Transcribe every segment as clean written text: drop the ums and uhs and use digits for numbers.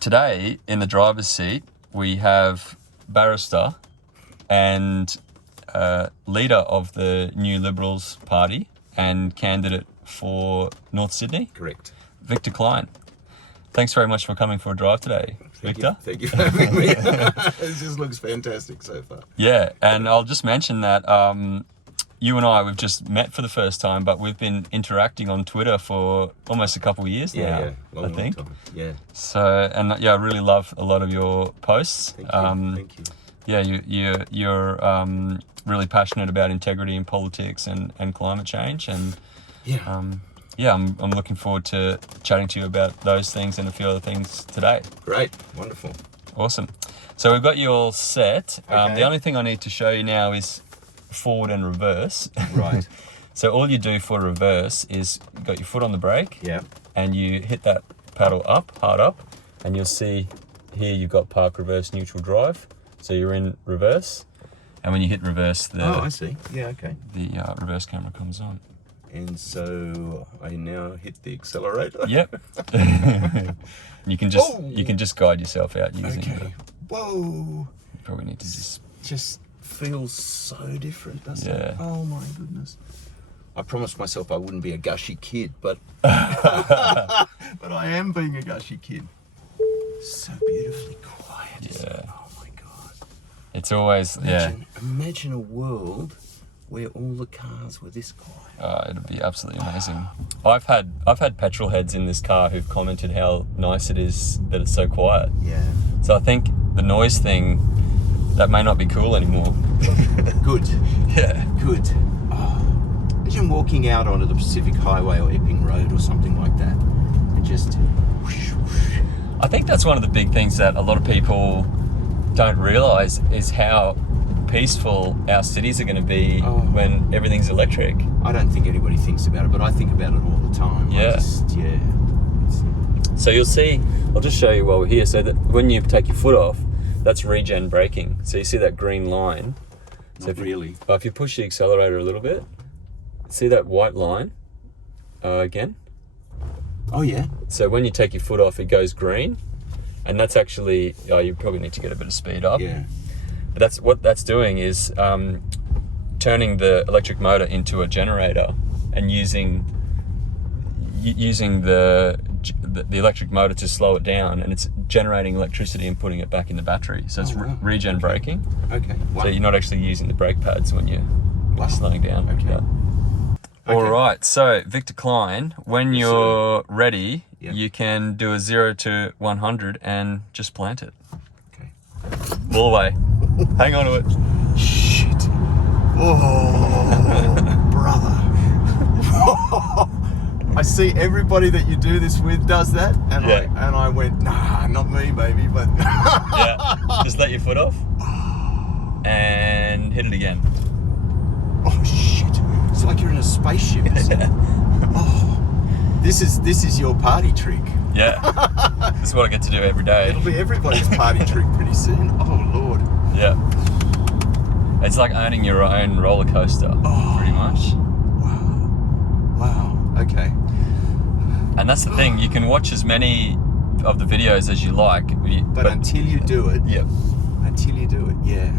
today in the driver's seat, we have barrister and leader of the New Liberals Party and candidate for North Sydney. Correct. Victor Kline. Thanks very much for coming for a drive today, Victor. Thank you for having me. It just looks fantastic so far. Yeah, and I'll just mention that you and I, we've just met for the first time, but we've been interacting on Twitter for almost a couple of years now, Yeah, I think. long time. Yeah. So, and I really love a lot of your posts. Thank you. Thank you. Yeah, you're really passionate about integrity in politics and climate change, and I'm looking forward to chatting to you about those things and a few other things today. Great. Wonderful. Awesome. So we've got you all set. Okay. The only thing I need to show you now is forward and reverse. Right. So all you do for reverse is you got your foot on the brake. Yeah. And you hit that paddle up, hard up, and you'll see here you've got park, reverse, neutral, drive. So you're in reverse. And when you hit reverse, I see. Yeah, okay. the reverse camera comes on. And so I now hit the accelerator. Yep. You can just guide yourself out using Okay. Whoa. You probably need to Just feels so different, doesn't Yeah. it? Oh my goodness. I promised myself I wouldn't be a gushy kid, but but I am being a gushy kid. So beautifully quiet. Isn't it? Yeah. Oh my god. It's always Imagine a world where all the cars were this quiet. It'd be absolutely amazing. I've had petrol heads in this car who've commented how nice it is that it's so quiet. Yeah. So I think the noise thing, that may not be cool anymore. Good. Yeah. Good. Oh, imagine walking out onto the Pacific Highway or Epping Road or something like that and just whoosh, whoosh. I think that's one of the big things that a lot of people don't realise is how peaceful our cities are going to be when everything's electric. I don't think anybody thinks about it, but I think about it all the time. Yeah. So you'll see, I'll just show you while we're here, so that when you take your foot off, that's regen braking. So you see that green line? Not really. But if you push the accelerator a little bit, see that white line again? Oh yeah. So when you take your foot off, it goes green, and that's actually, you probably need to get a bit of speed up. Yeah. But that's what that's doing is turning the electric motor into a generator and using the electric motor to slow it down, and it's generating electricity and putting it back in the battery. So it's regen braking. Okay. Wow. So you're not actually using the brake pads when you're slowing down. Okay. All right. So Victor Kline, when you're ready, Yep. you can do a 0 to 100 and just plant it. Okay. All the way. Hang on to it. Shit. Oh, brother. I see everybody that you do this with does that, and I went, nah, not me, baby, but Yeah. Just let your foot off and hit it again. oh shit! It's like you're in a spaceship. Isn't it? Oh, this is your party trick. Yeah. This is what I get to do every day. It'll be everybody's party trick pretty soon. Oh lord. Yeah. It's like owning your own roller coaster, pretty much. Wow. Okay. And that's the thing, you can watch as many of the videos as you like. But until you do it. Yep. Until you do it, yeah.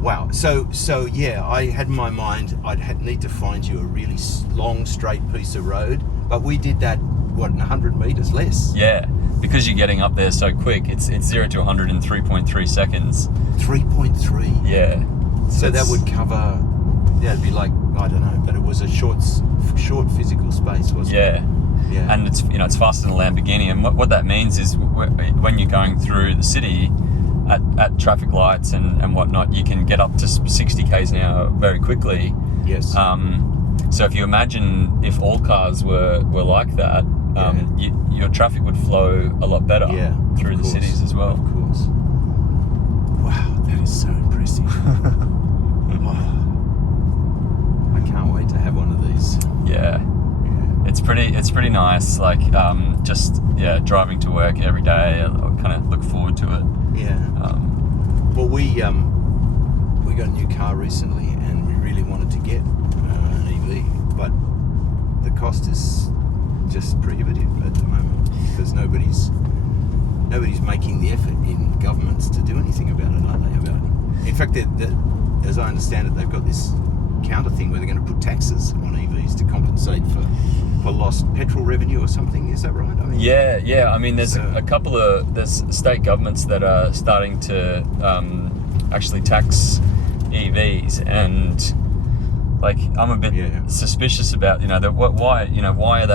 Wow. So yeah, I had in my mind I'd need to find you a really long, straight piece of road. But we did that, what, in 100 meters less? Yeah, because you're getting up there so quick. It's 0 to 100 in 3.3 seconds. 3.3. Yeah. So that would cover. Yeah, it'd be like, I don't know, but it was a short physical space, wasn't it? Yeah. Yeah. And it's faster than a Lamborghini. And what that means is when you're going through the city at traffic lights and whatnot, you can get up to 60 k's an hour very quickly. Yes. So if you imagine if all cars were like that, your traffic would flow a lot better through the cities as well. Of course. Wow, that is so impressive. I can't wait to have one of these. Yeah. It's pretty nice. Like driving to work every day. I kind of look forward to it. Yeah. Well, we got a new car recently, and we really wanted to get an EV, but the cost is just prohibitive at the moment because nobody's nobody's making the effort in governments to do anything about it, are they? In fact, as I understand it, they've got this counter thing where they're going to put taxes on EVs to compensate for lost petrol revenue or something. Is that right? I mean, yeah. I mean, there's there's state governments that are starting to actually tax EVs, and like I'm a bit suspicious about why are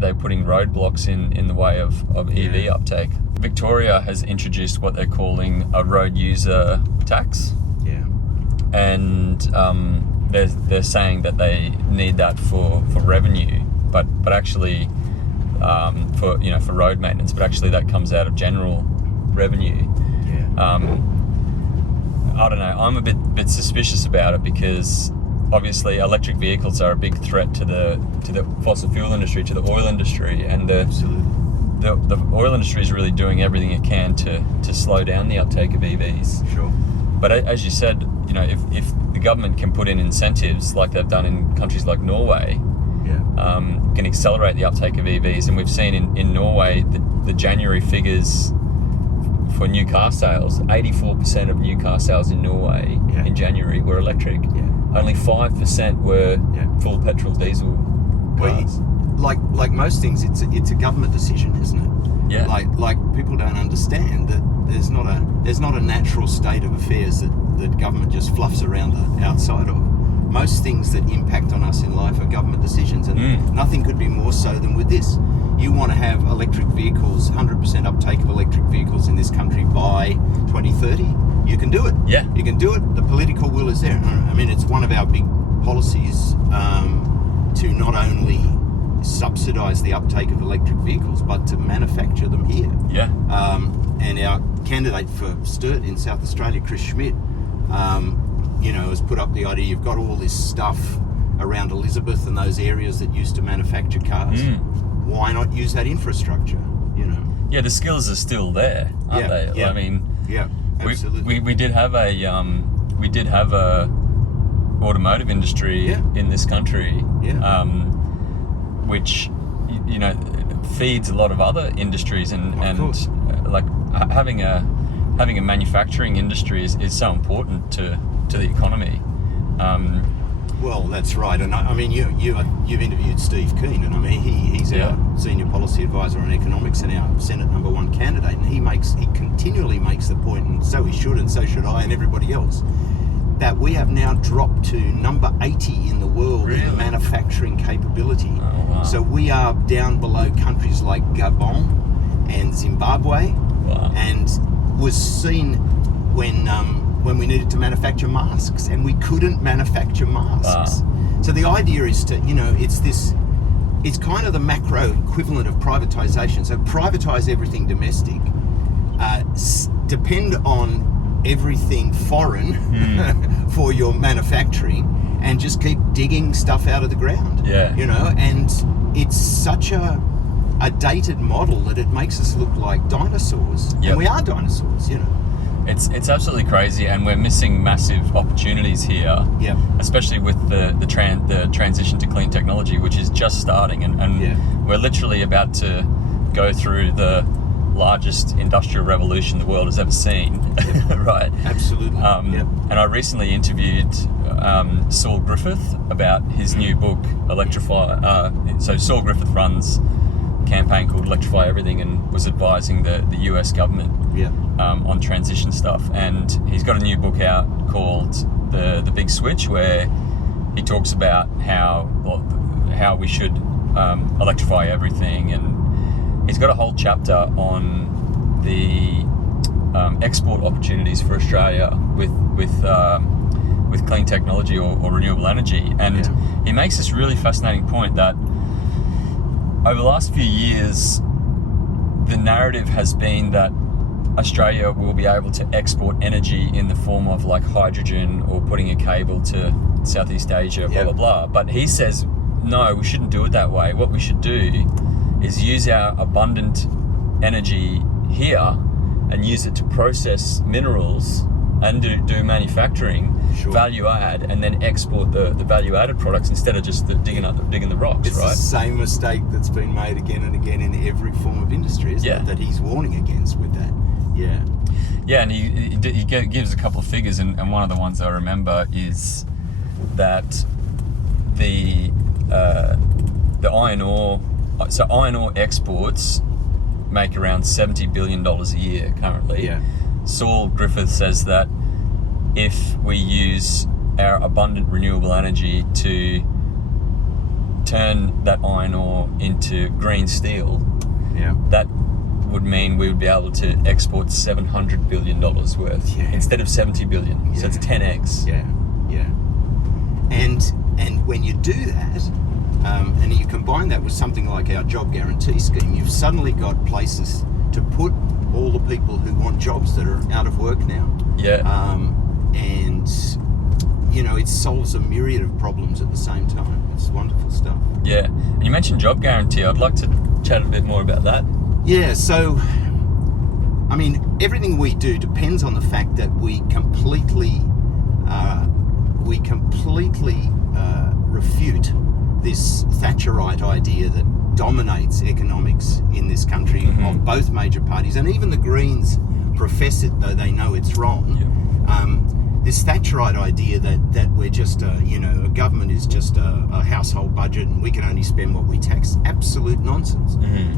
they putting roadblocks in the way of EV uptake. Victoria has introduced what they're calling a road user tax. Yeah. And they're saying that they need that for revenue, but actually for road maintenance, but actually that comes out of general revenue. Yeah. I don't know. I'm a bit suspicious about it because obviously electric vehicles are a big threat to the fossil fuel industry, to the oil industry, and Absolutely. The oil industry is really doing everything it can to slow down the uptake of EVs. Sure. But as you said, if the government can put in incentives like they've done in countries like Norway, can accelerate the uptake of EVs. And we've seen in Norway the January figures for new car sales, 84% of new car sales in Norway in January were electric. Yeah. Only 5% were full petrol diesel cars. Like most things, it's a government decision, isn't it? Yeah. Like people don't understand that there's not a natural state of affairs that government just fluffs around the outside of. Most things that impact on us in life are government decisions, and nothing could be more so than with this. You want to have electric vehicles, 100% uptake of electric vehicles in this country by 2030. You can do it. Yeah. You can do it. The political will is there. I mean, it's one of our big policies to not only subsidise the uptake of electric vehicles, but to manufacture them here. Yeah. And our candidate for Sturt in South Australia, Chris Schmidt, has put up the idea you've got all this stuff around Elizabeth and those areas that used to manufacture cars. Why not use that infrastructure? Yeah, the skills are still there, aren't they? Yeah. I mean, absolutely. we did have a automotive industry in this country, which feeds a lot of other industries, and having a manufacturing industry is so important to the economy. Well, that's right, and I mean you've interviewed Steve Keen, and I mean he's our senior policy advisor on economics and our Senate number one candidate, and he continually makes the point, and so he should, and so should I, and everybody else, that we have now dropped to number 80 in the world in manufacturing capability. Oh, wow. So we are down below countries like Gabon and Zimbabwe, and was seen when we needed to manufacture masks, and we couldn't manufacture masks. So the idea is to, it's kind of the macro equivalent of privatisation. So privatise everything domestic, depend on everything foreign for your manufacturing, and just keep digging stuff out of the ground. And it's such a dated model that it makes us look like dinosaurs. And we are dinosaurs, It's absolutely crazy, and we're missing massive opportunities here. Especially with the transition to clean technology, which is just starting, and we're literally about to go through the largest industrial revolution the world has ever seen. Right? Absolutely. And I recently interviewed Saul Griffith about his new book, Electrify. So Saul Griffith runs a campaign called Electrify Everything, and was advising the US government on transition stuff. And he's got a new book out called The Big Switch, where he talks about how we should electrify everything, and he's got a whole chapter on the export opportunities for Australia with clean technology or renewable energy. And he makes this really fascinating point that over the last few years, the narrative has been that Australia will be able to export energy in the form of like hydrogen or putting a cable to Southeast Asia, blah, blah, blah. But he says, no, we shouldn't do it that way. What we should do is use our abundant energy here and use it to process minerals and do manufacturing, Sure. value add, and then export the value added products instead of just digging the rocks, It's right? the same mistake that's been made again and again in every form of industry, isn't Yeah. it? That he's warning against with that. Yeah. Yeah, and he gives a couple of figures, and one of the ones I remember is that the iron ore exports make around $70 billion a year currently. Yeah. Saul Griffith says that if we use our abundant renewable energy to turn that iron ore into green steel, Yeah. that would mean we would be able to export $700 billion worth instead of 70 billion. So Yeah. it's 10x. Yeah. And when you do that, and you combine that with something like our job guarantee scheme, you've suddenly got places to put all the people who want jobs that are out of work now. Yeah. And it solves a myriad of problems at the same time. It's wonderful stuff. Yeah. And you mentioned job guarantee. I'd like to chat a bit more about that. Yeah, so everything we do depends on the fact that we completely refute this Thatcherite idea that dominates economics in this country of both major parties, and even the Greens profess it, though they know it's wrong. This Thatcherite idea that we're just a government is just a household budget and we can only spend what we tax, absolute nonsense.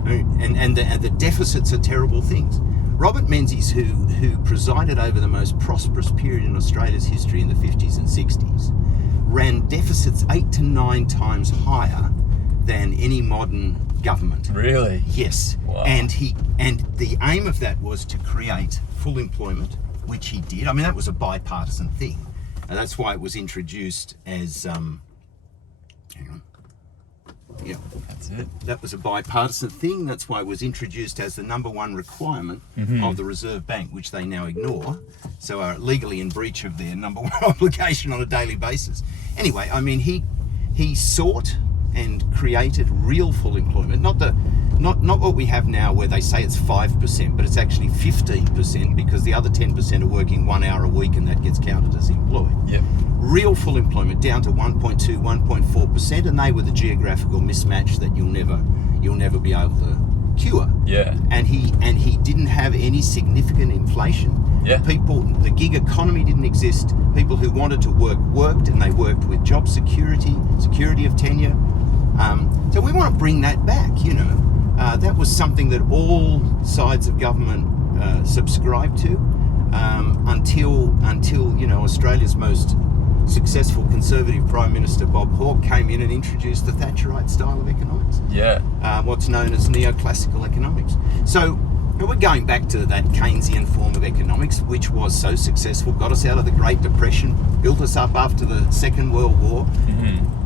And the deficits are terrible things. Robert Menzies, who presided over the most prosperous period in Australia's history in the 50s and 60s, ran deficits 8 to 9 times higher than any modern government. Really? Yes. Wow. And the aim of that was to create full employment, which he did. That was a bipartisan thing. And that's why it was introduced as hang on. Yeah. That's it. That was a bipartisan thing. That's why it was introduced as the number one requirement of the Reserve Bank, which they now ignore. So are legally in breach of their number one obligation on a daily basis. Anyway, he sought and created real full employment, not what we have now where they say it's 5%, but it's actually 15% because the other 10% are working 1 hour a week and that gets counted as employed. Yep. Real full employment down to 1.2, 1.4%, and they were the geographical mismatch that you'll never be able to cure. Yeah. And he didn't have any significant inflation. Yeah. The gig economy didn't exist. People who wanted to work worked, and they worked with job security of tenure. So we want to bring that back. That was something that all sides of government subscribed to until Australia's most successful Conservative Prime Minister Bob Hawke came in and introduced the Thatcherite style of economics. Yeah. What's known as Neoclassical Economics. So we're going back to that Keynesian form of economics, which was so successful, got us out of the Great Depression, built us up after the Second World War,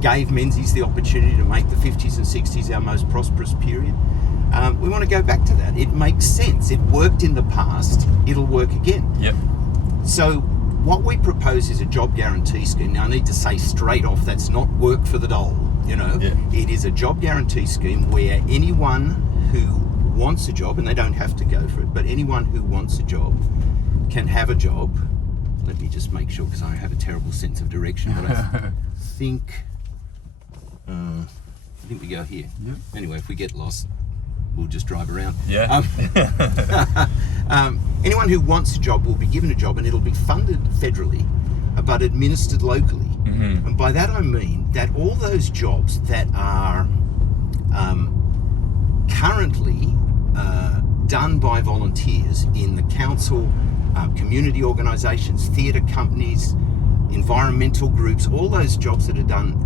gave Menzies the opportunity to make the 50s and 60s our most prosperous period. We want to go back to that. It makes sense. It worked in the past. It'll work again. Yep. So what we propose is a job guarantee scheme. Now I need to say straight off, that's not work for the dole. It is a job guarantee scheme where anyone who wants a job, and they don't have to go for it, but anyone who wants a job can have a job. Let me just make sure, because I have a terrible sense of direction, but I think we go here. Yep. Anyway, if we get lost, we'll just drive around. Yeah. Anyone who wants a job will be given a job, and it'll be funded federally, but administered locally. And by that I mean that all those jobs that are currently done by volunteers in the council, community organisations, theatre companies, environmental groups, all those jobs that are done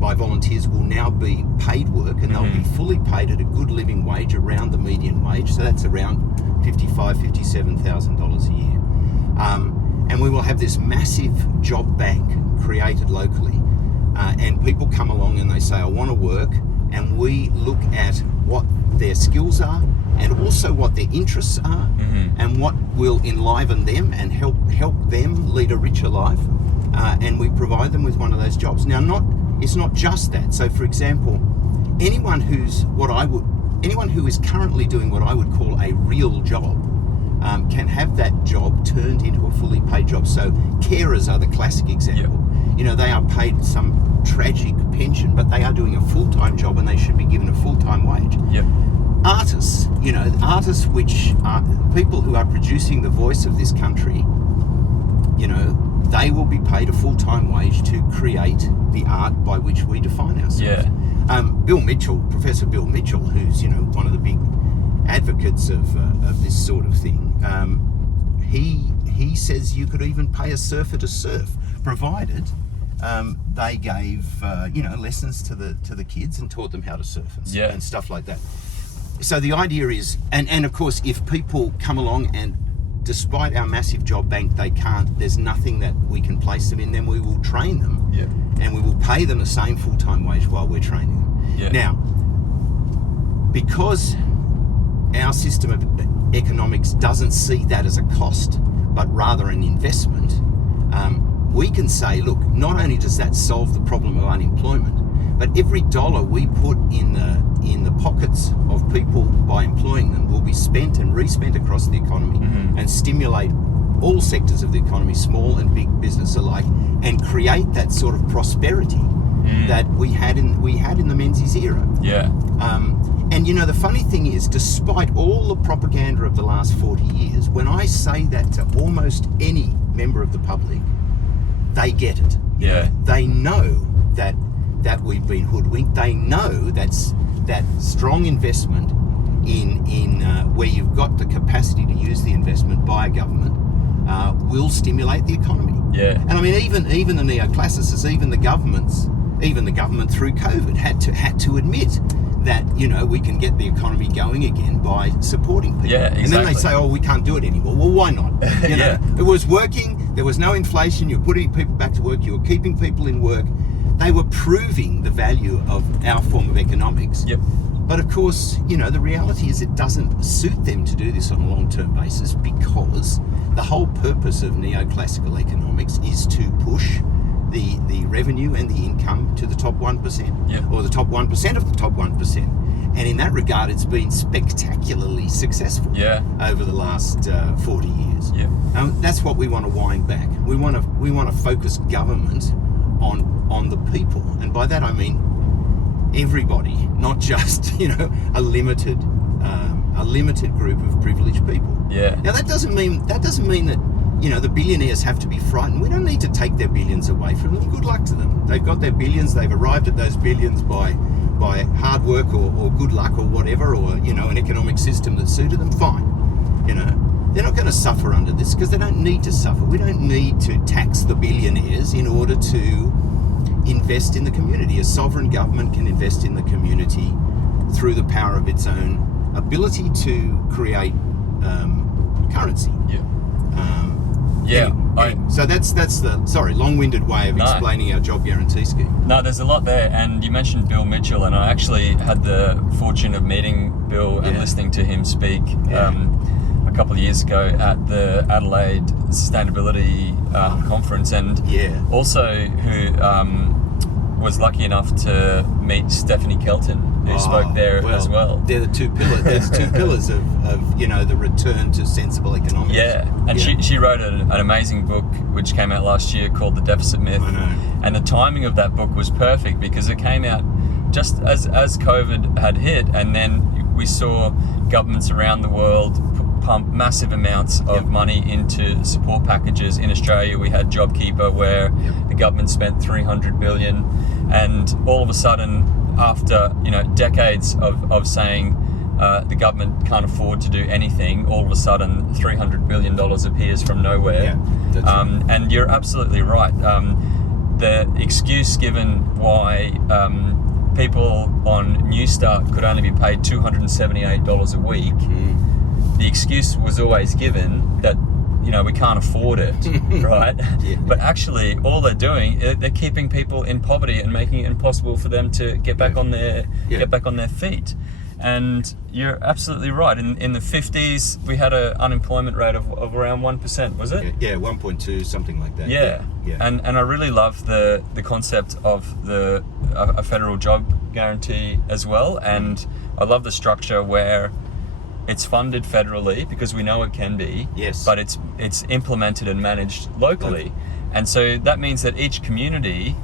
by volunteers will now be paid work, and they'll be fully paid at a good living wage around the median wage. So that's around $55,000, $57,000 a year. And we will have this massive job bank created locally. And people come along and they say, I want to work. And we look at what their skills are and also what their interests are and what will enliven them and help them lead a richer life. And we provide them with one of those jobs. Now, it's not just that. So, for example, anyone who is currently doing what I would call a real job, can have that job turned into a fully paid job. So carers are the classic example. They are paid some tragic pension, but they are doing a full-time job and they should be given a full-time wage. Artists, artists, which are people who are producing the voice of this country, they will be paid a full-time wage to create the art by which we define ourselves. Professor Bill Mitchell, who's one of the big advocates of this sort of thing, he says you could even pay a surfer to surf, provided they gave lessons to the kids and taught them how to surf and stuff like that. So the idea is, and of course, if people come along and despite our massive job bank, there's nothing that we can place them in, then we will train them and we will pay them the same full-time wage while we're training them. Now, because our system of economics doesn't see that as a cost, but rather an investment, we can say, look, not only does that solve the problem of unemployment, but every dollar we put in the pockets of people by employing them will be spent and respent across the economy and stimulate all sectors of the economy, small and big business alike, and create that sort of prosperity that we had in the Menzies era. And the funny thing is, despite all the propaganda of the last 40 years, when I say that to almost any member of the public, they get it. They know that we've been hoodwinked. They know that strong investment in where you've got the capacity to use the investment by a government will stimulate the economy. And I mean, even the neoclassicists, even the government through COVID had to admit that we can get the economy going again by supporting people. And then they say, oh, we can't do it anymore. Well, why not? It was working. There was no inflation. You're putting people back to work. You were keeping people in work. They were proving the value of our form of economics. But of course, the reality is it doesn't suit them to do this on a long-term basis, because the whole purpose of neoclassical economics is to push the revenue and the income to the top 1%, or the top 1% of the top 1%. And in that regard, it's been spectacularly successful over the last 40 years. That's what we want to wind back. We want to focus government on the people, and by that I mean everybody, not just a limited group of privileged people. Now that doesn't mean that the billionaires have to be frightened. We don't need to take their billions away from them. Good luck to them. They've got their billions. They've arrived at those billions by hard work or good luck or whatever, or an economic system that suited them. Fine. They're not going to suffer under this, because they don't need to suffer. We don't need to tax the billionaires in order to invest in the community. A sovereign government can invest in the community through the power of its own ability to create currency. So that's the long-winded way of explaining our job guarantee scheme. No, there's a lot there, and you mentioned Bill Mitchell, and I actually had the fortune of meeting Bill and listening to him speak a couple of years ago at the Adelaide Sustainability Conference, and also who was lucky enough to meet Stephanie Kelton, who spoke there as well. They're the two pillars. There's two pillars of the return to sensible economics. And she wrote an amazing book which came out last year called The Deficit Myth. I know. And the timing of that book was perfect, because it came out just as COVID had hit, and then we saw governments around the world pump massive amounts of money into support packages. In Australia, we had JobKeeper, where the government spent $300 billion, and all of a sudden, after decades of saying the government can't afford to do anything, all of a sudden $300 billion appears from nowhere. And you're absolutely right. The excuse given why people on New Start could only be paid $278 a week, the excuse was always given that we can't afford it, right? But actually, all they're doing, they're keeping people in poverty and making it impossible for them to get back on their feet. And you're absolutely right. In the 50s, we had an unemployment rate of around 1%, was it? 1.2, something like that. And I really love the concept of a federal job guarantee as well. And I love the structure where it's funded federally because we know it can be. Yes. But it's implemented and managed locally, and so that means that each community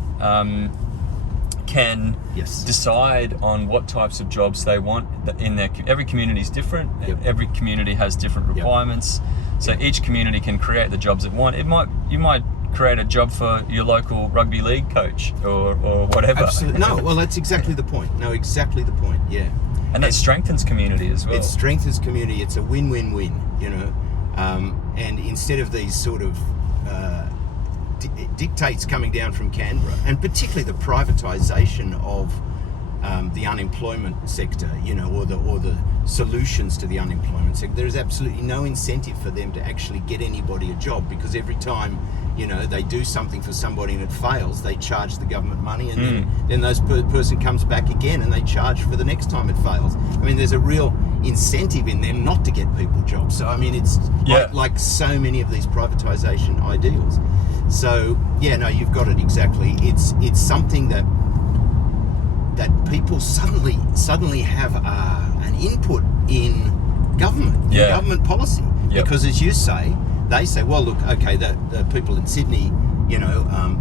can decide on what types of jobs they want in their. Every community is different. Every community has different requirements. So each community can create the jobs it want. You might create a job for your local rugby league coach or whatever. Absolutely. No, well, that's exactly the point. Yeah. And that strengthens community as well. It strengthens community. It's a win-win-win, and instead of these sort of dictates coming down from Canberra, and particularly the privatisation of the unemployment sector, or the solutions to the unemployment sector, there is absolutely no incentive for them to actually get anybody a job, because every time they do something for somebody and it fails, they charge the government money, and then those person comes back again and they charge for the next time it fails. I mean, there's a real incentive in them not to get people jobs. So I mean, it's like so many of these privatisation ideals. So you've got it exactly. It's something that people suddenly have an input in government, in government policy, because as you say, they say, well, look, okay, the people in Sydney,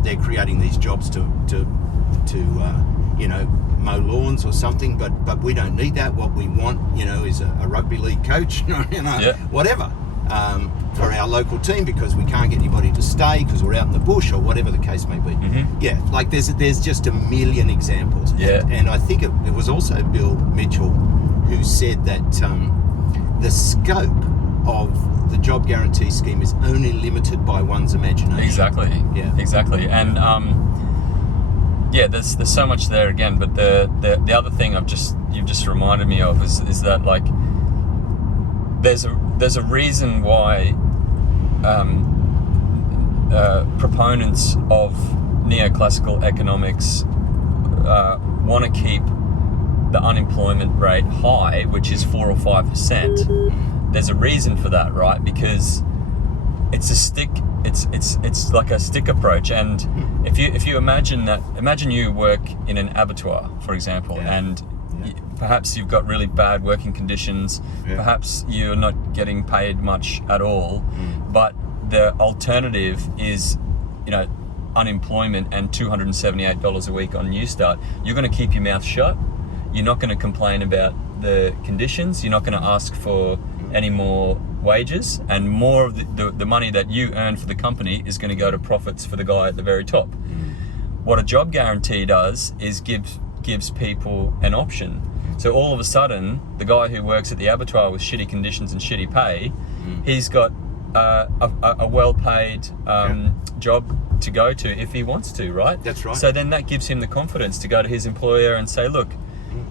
they're creating these jobs to mow lawns or something, but we don't need that. What we want, is a rugby league coach, whatever, for our local team, because we can't get anybody to stay because we're out in the bush or whatever the case may be. Yeah, like there's just a million examples. Yeah. And I think it was also Bill Mitchell who said that the scope of the job guarantee scheme is only limited by one's imagination. Exactly. Yeah. Exactly. And there's so much there again. But the other thing you've just reminded me of is that, like, there's a reason why proponents of neoclassical economics want to keep the unemployment rate high, which is 4 or 5%. There's a reason for that, right? Because it's a stick. It's like a stick approach. And if you imagine you work in an abattoir, for example, and perhaps you've got really bad working conditions. Perhaps you're not getting paid much at all. But the alternative is, unemployment and $278 a week on Newstart. You're going to keep your mouth shut. You're not going to complain about the conditions. You're not going to ask for any more wages, and more of the money that you earn for the company is going to go to profits for the guy at the very top. What a job guarantee does is gives people an option. So all of a sudden, the guy who works at the abattoir with shitty conditions and shitty pay, he's got a well-paid job to go to if he wants to, right? That's right. So then that gives him the confidence to go to his employer and say, look,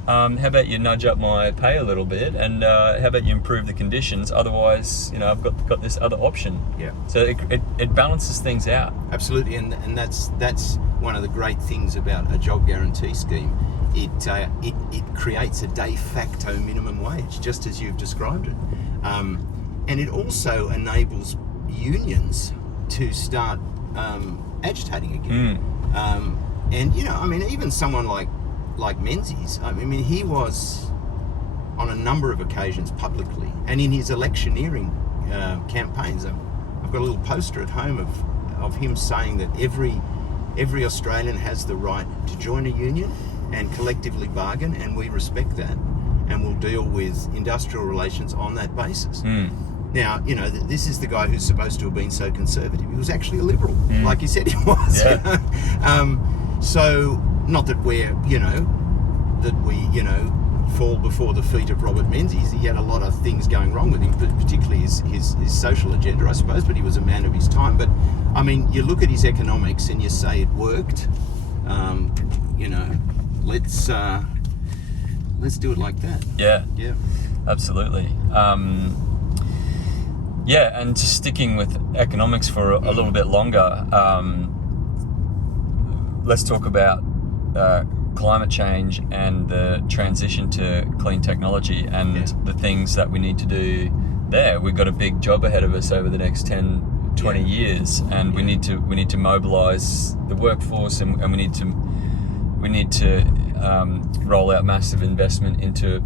how about you nudge up my pay a little bit, and how about you improve the conditions? Otherwise, I've got this other option. Yeah. So it balances things out. Absolutely, and that's one of the great things about a job guarantee scheme. It creates a de facto minimum wage, just as you've described it, and it also enables unions to start agitating again. And even someone like Menzies, he was on a number of occasions publicly, and in his electioneering campaigns, I've got a little poster at home of him saying that every Australian has the right to join a union and collectively bargain, and we respect that, and we'll deal with industrial relations on that basis. Now, this is the guy who's supposed to have been so conservative. He was actually a liberal, like you said he was. So, not that we fall before the feet of Robert Menzies. He had a lot of things going wrong with him, but particularly his social agenda, I suppose, but he was a man of his time. But, you look at his economics and you say it worked. Let's do it like that. Yeah. Absolutely. And just sticking with economics for a little bit longer, let's talk about climate change and the transition to clean technology and the things that we need to do there. We've got a big job ahead of us over the next 10, 20 years, and we need to mobilize the workforce, and we need to roll out massive investment into,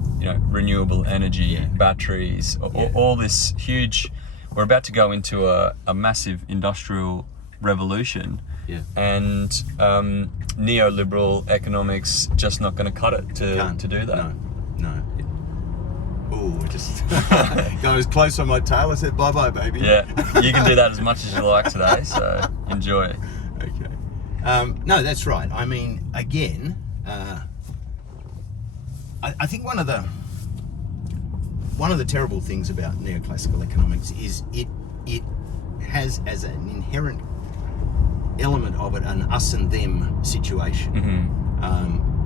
renewable energy, batteries, all this huge. We're about to go into a massive industrial revolution, and neoliberal economics just not going to cut it to do that. No. Oh, just goes close on my tail. I said bye, baby. Yeah, you can do that as much as you like today. So enjoy. Okay. No, that's right. I mean, again, I think one of the terrible things about neoclassical economics is it has as an inherent element of it an us and them situation.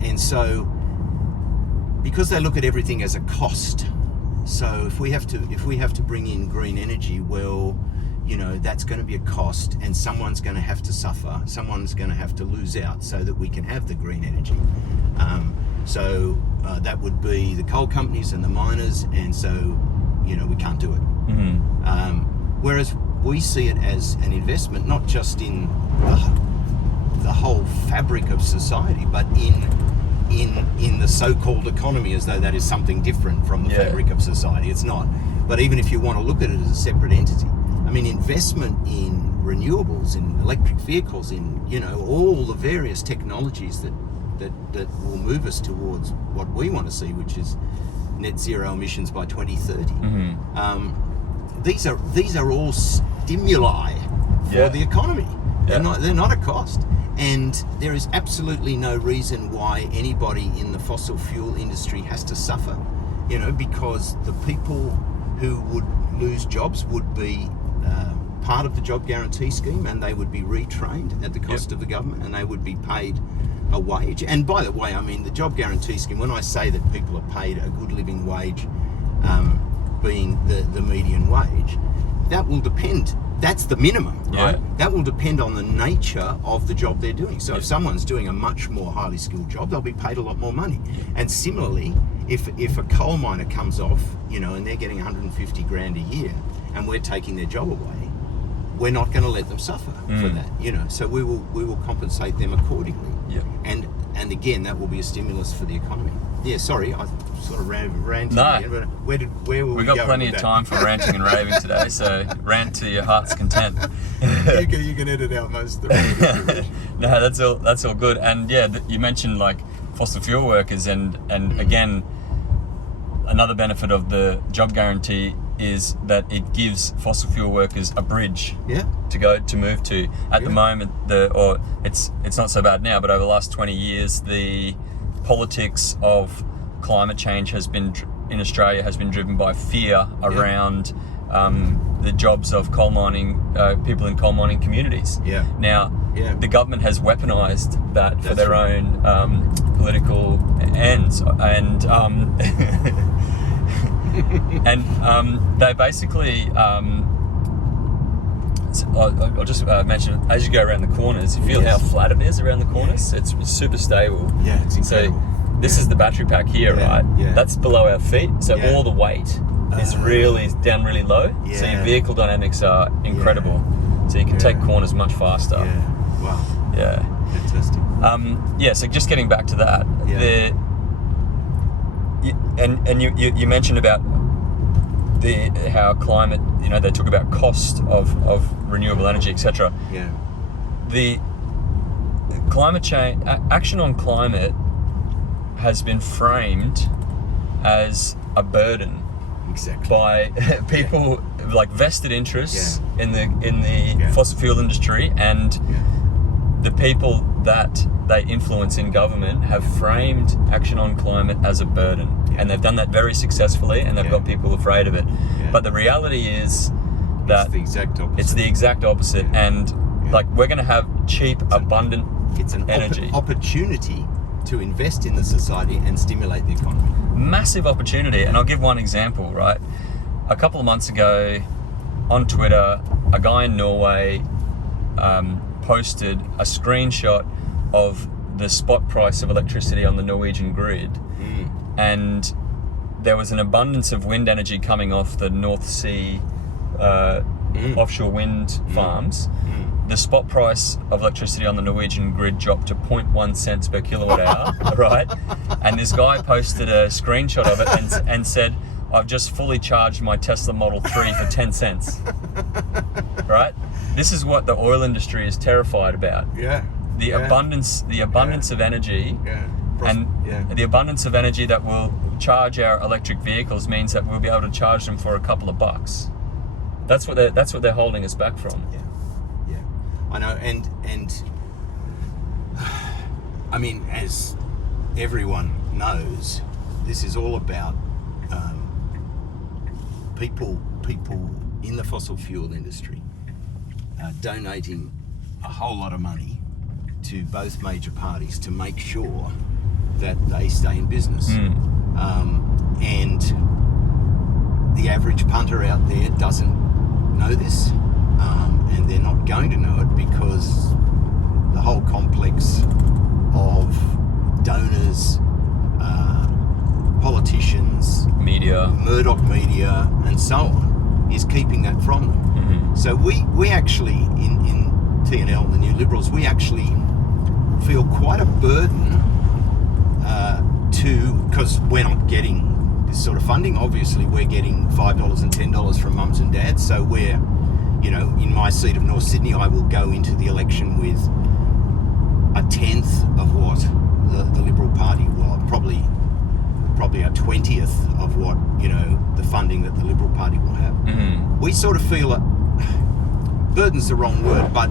And so because they look at everything as a cost, so if we have to bring in green energy, well, that's going to be a cost, and someone's going to have to suffer, someone's going to have to lose out so that we can have the green energy. So that would be the coal companies and the miners, and so we can't do it. Whereas we see it as an investment, not just in the whole fabric of society, but in the so-called economy, as though that is something different from the fabric of society. It's not. But even if you want to look at it as a separate entity, I mean, investment in renewables, in electric vehicles, in all the various technologies that will move us towards what we want to see, which is net zero emissions by 2030. These are all stimuli for the economy. They're not a cost. And there is absolutely no reason why anybody in the fossil fuel industry has to suffer, because the people who would lose jobs would be part of the job guarantee scheme, and they would be retrained at the cost of the government, and they would be paid a wage. And by the way, I mean, the job guarantee scheme, when I say that people are paid a good living wage, being the median wage, that will depend. That's the minimum, right? That will depend on the nature of the job they're doing. So if someone's doing a much more highly skilled job, they'll be paid a lot more money. And similarly, if a coal miner comes off, and they're getting 150 grand a year, and we're taking their job away, we're not going to let them suffer for that, So we will compensate them accordingly. And again, that will be a stimulus for the economy. Yeah, sorry, I sort of ranted. No. Again, but where were we got going plenty with of that? time for ranting and raving today, so rant to your heart's content. You can edit out most of it. No, that's all good. And you mentioned like fossil fuel workers, and again, another benefit of the job guarantee is that it gives fossil fuel workers a bridge to move to. At the moment, it's not so bad now, but over the last 20 years, the politics of climate change in Australia has been driven by fear around the jobs of coal mining, people in coal mining communities. Now, the government has weaponized that for their own political ends, and and they basically, I'll just mention, as you go around the corners, you feel how flat it is around the corners. It's super stable. It's incredible. So this is the battery pack here, right? That's below our feet, so all the weight is really down really low. So your vehicle dynamics are incredible. So you can take corners much faster. Wow. Fantastic. So just getting back to that, you mentioned about how climate, they talk about cost of renewable energy, etc. The climate change, action on climate has been framed as a burden by people like vested interests in the fossil fuel industry, and the people that they influence in government have framed action on climate as a burden, and they've done that very successfully, and they've got people afraid of it. But the reality is that it's the exact opposite. And like, we're going to have cheap, abundant energy. Opportunity to invest in the society and stimulate the economy. Massive opportunity. And I'll give one example, right? A couple of months ago on Twitter, a guy in Norway posted a screenshot of the spot price of electricity on the Norwegian grid, and there was an abundance of wind energy coming off the North Sea offshore wind farms, the spot price of electricity on the Norwegian grid dropped to 0.1 cents per kilowatt hour, right? And this guy posted a screenshot of it and said, I've just fully charged my Tesla Model 3 for 10 cents, right? This is what the oil industry is terrified about. Yeah. The abundance of energy, the abundance of energy that will charge our electric vehicles means that we'll be able to charge them for a couple of bucks. That's what they're holding us back from. Yeah, I know, and I mean, as everyone knows, this is all about people in the fossil fuel industry donating a whole lot of money to both major parties to make sure that they stay in business. And the average punter out there doesn't know this, and they're not going to know it because the whole complex of donors, politicians, media, Murdoch media, and so on, is keeping that from them. So we actually, in TNL, the New Liberals, we actually feel quite a burden because we're not getting this sort of funding. Obviously, we're getting $5 and $10 from mums and dads. So we're, in my seat of North Sydney, I will go into the election with a tenth of what the Liberal Party will, probably a 20th of what, the funding that the Liberal Party will have. We sort of feel that burden's the wrong word, but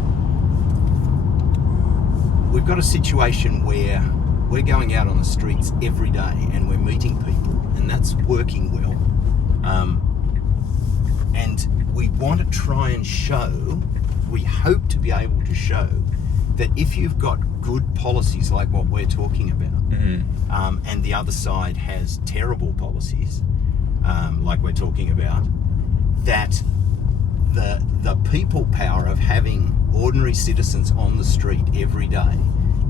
we've got a situation where we're going out on the streets every day and we're meeting people, and that's working well. And we want to try and show, we hope to be able to show, that if you've got good policies like what we're talking about, and the other side has terrible policies like we're talking about, that the people power of having ordinary citizens on the street every day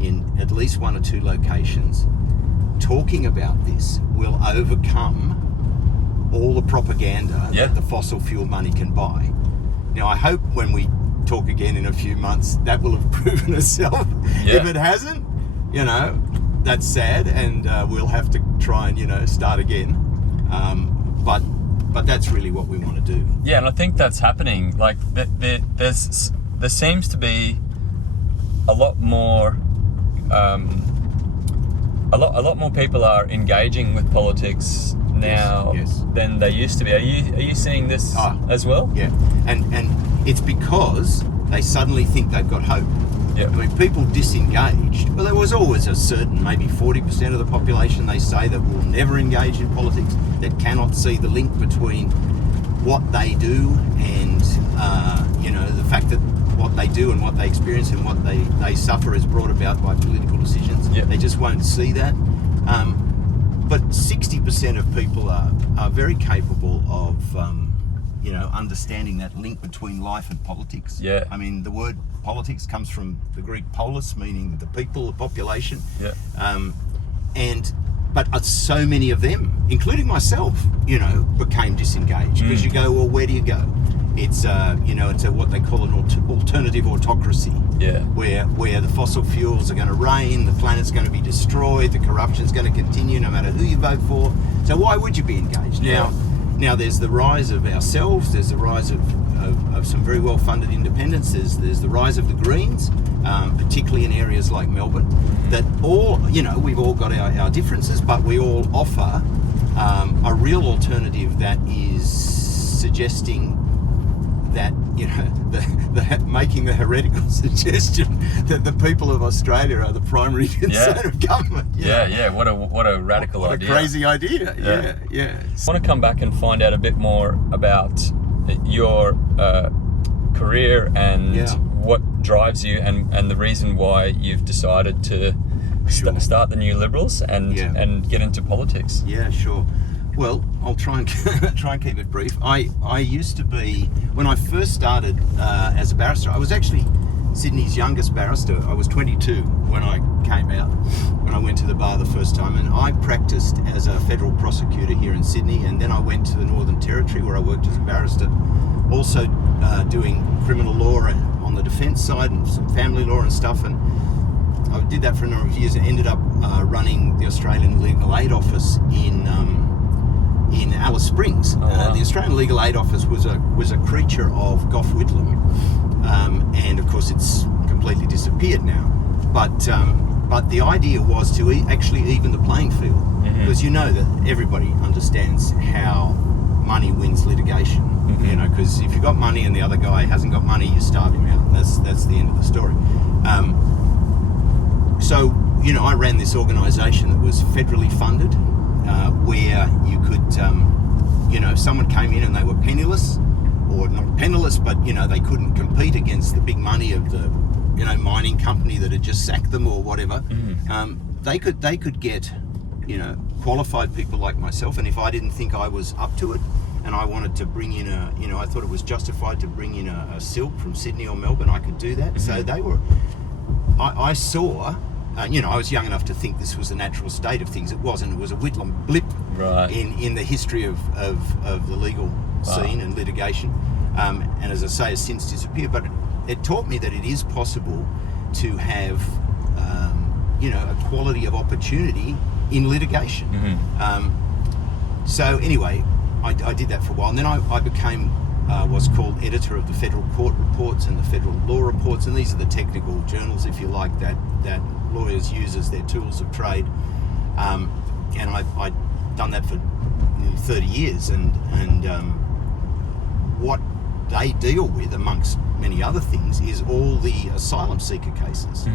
in at least one or two locations talking about this will overcome all the propaganda that the fossil fuel money can buy. Now, I hope when we talk again in a few months that will have proven itself. If it hasn't, that's sad, and we'll have to try and start again. But that's really what we want to do. Yeah, and I think that's happening. Like there seems to be a lot more. A lot more people are engaging with politics now than they used to be. Are you seeing this as well? Yeah, and it's because they suddenly think they've got hope. Yeah. I mean, people disengaged. Well, there was always a certain, maybe 40% of the population, they say, that will never engage in politics, that cannot see the link between what they do and, the fact that what they do and what they experience and what they suffer is brought about by political decisions. Yeah. They just won't see that. But 60% of people are very capable of, understanding that link between life and politics. Yeah. I mean, the word politics comes from the Greek polis, meaning the people, the population. Yeah. But so many of them, including myself, became disengaged because you go, well, where do you go? It's it's what they call an alternative autocracy. Yeah. Where the fossil fuels are going to reign, the planet's going to be destroyed, the corruption's going to continue no matter who you vote for. So why would you be engaged? Yeah. Now there's the rise of ourselves, there's the rise of some very well-funded independents, there's the rise of the Greens, particularly in areas like Melbourne, that all, we've all got our differences, but we all offer a real alternative that is suggesting that, making the heretical suggestion that the people of Australia are the primary concern of government. Yeah. What a radical idea. What a crazy idea. Yeah. I want to come back and find out a bit more about your career and what drives you and the reason why you've decided to start the New Liberals and get into politics. Yeah, sure. Well, I'll try and keep it brief. I used to be, when I first started as a barrister, I was actually Sydney's youngest barrister. I was 22 when I came out, when I went to the bar the first time, and I practiced as a federal prosecutor here in Sydney, and then I went to the Northern Territory where I worked as a barrister, also doing criminal law on on the defence side and some family law and stuff, and I did that for a number of years and ended up running the Australian Legal Aid Office in Alice Springs. Wow. The Australian Legal Aid Office was a creature of Gough Whitlam, and of course it's completely disappeared now. But the idea was to actually even the playing field, because you know that everybody understands how money wins litigation. You know, because if you've got money and the other guy hasn't got money, you starve him out. That's the end of the story. So, you know, I ran this organisation that was federally funded, where you could, you know, if someone came in and they were penniless, or not penniless, but, you know, they couldn't compete against the big money of the, you know, mining company that had just sacked them or whatever, they could get, you know, qualified people like myself, and if I didn't think I was up to it, and I wanted to bring in a, you know, I thought it was justified to bring in a silk from Sydney or Melbourne, I could do that. So they were, I saw, you know, I was young enough to think this was the natural state of things. It wasn't. It was a Whitlam blip in the history of the legal scene and litigation. And as I say, has since disappeared. But it taught me that it is possible to have, you know, a quality of opportunity in litigation. So anyway, I did that for a while, and then I became what's called editor of the Federal Court Reports and the Federal Law Reports, and these are the technical journals, if you like, that lawyers use as their tools of trade. And I'd done that for nearly 30 years, and what they deal with, amongst many other things, is all the asylum seeker cases.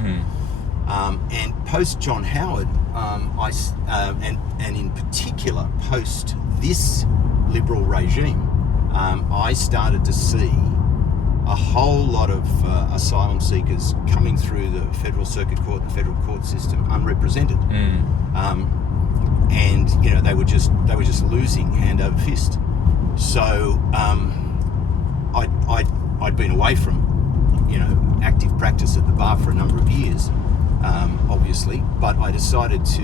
And post John Howard, and in particular post this Liberal regime, I started to see a whole lot of asylum seekers coming through the Federal Circuit Court, the federal court system, unrepresented, and you know they were just losing hand over fist. So I'd been away from, you know, active practice at the bar for a number of years, obviously, but I decided to.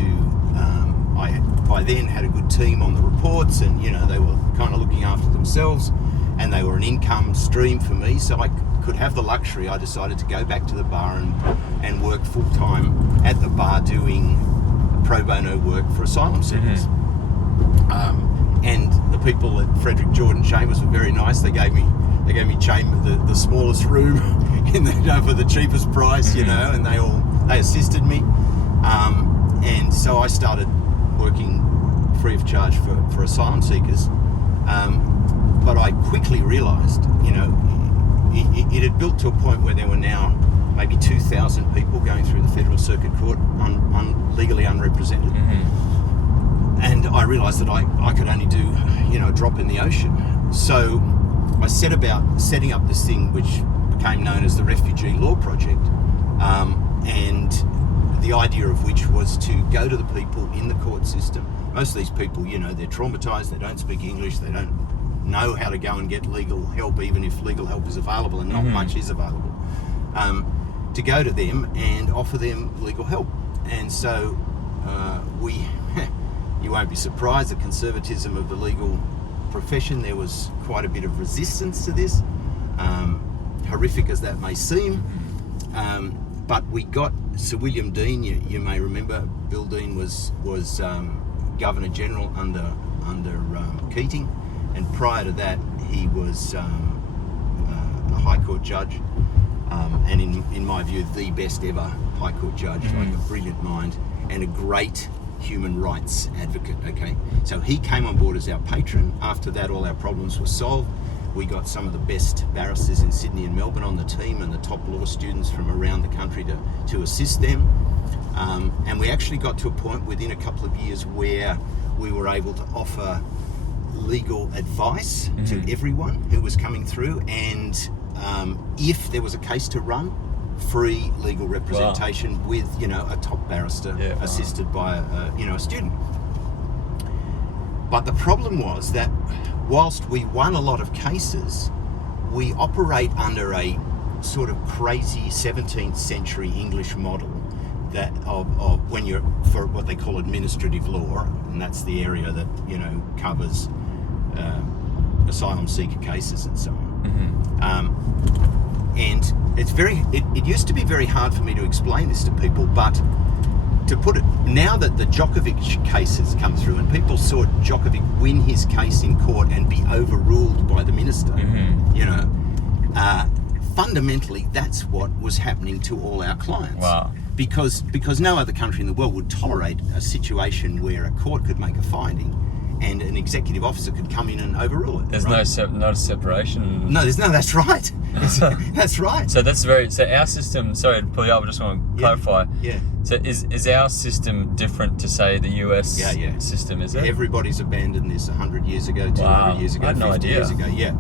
I by then had a good team on the reports, and you know they were kind of looking after themselves, and they were an income stream for me, so I could have the luxury. I decided to go back to the bar and work full time at the bar doing pro bono work for asylum seekers. And the people at Frederick Jordan Chambers were very nice. They gave me the smallest room in the, you know, for the cheapest price, you know, and they assisted me. And so I started working free of charge for asylum seekers. But I quickly realised, you know, it had built to a point where there were now maybe 2,000 people going through the Federal Circuit Court legally unrepresented. And I realised that I could only do, you know, a drop in the ocean. So I set about setting up this thing which became known as the Refugee Law Project, and the idea of which was to go to the people in the court system. Most of these people, you know, they're traumatised, they don't speak English, they don't know how to go and get legal help, even if legal help is available, and not much is available, to go to them and offer them legal help. And so you won't be surprised, the conservatism of the legal profession, there was quite a bit of resistance to this, horrific as that may seem. But we got Sir William Dean. You may remember Bill Dean was Governor General under Keating, and prior to that he was a High Court judge, and in my view the best ever High Court judge, like a brilliant mind and a great human rights advocate. Okay, so he came on board as our patron. After that, all our problems were solved. We got some of the best barristers in Sydney and Melbourne on the team, and the top law students from around the country to assist them. And we actually got to a point within a couple of years where we were able to offer legal advice to everyone who was coming through, and if there was a case to run, free legal representation with, you know, a top barrister assisted by a student. But the problem was that whilst we won a lot of cases, we operate under a sort of crazy 17th century English model that of when you're for what they call administrative law, and that's the area that, you know, covers asylum seeker cases and so on. And it used to be very hard for me to explain this to people, but to put it, now that the Djokovic case has come through and people saw Djokovic win his case in court and be overruled by the minister, fundamentally that's what was happening to all our clients. Wow. Because no other country in the world would tolerate a situation where a court could make a finding and an executive officer could come in and overrule it. There's not a separation. No, there's no. That's right. That's right. So our system. Sorry to pull you up. I just want to clarify. Yeah. So is our system different to say the US system? Is it? Everybody's abandoned this 100 years ago, 200 years ago, I had 50 no idea. years ago. Yeah.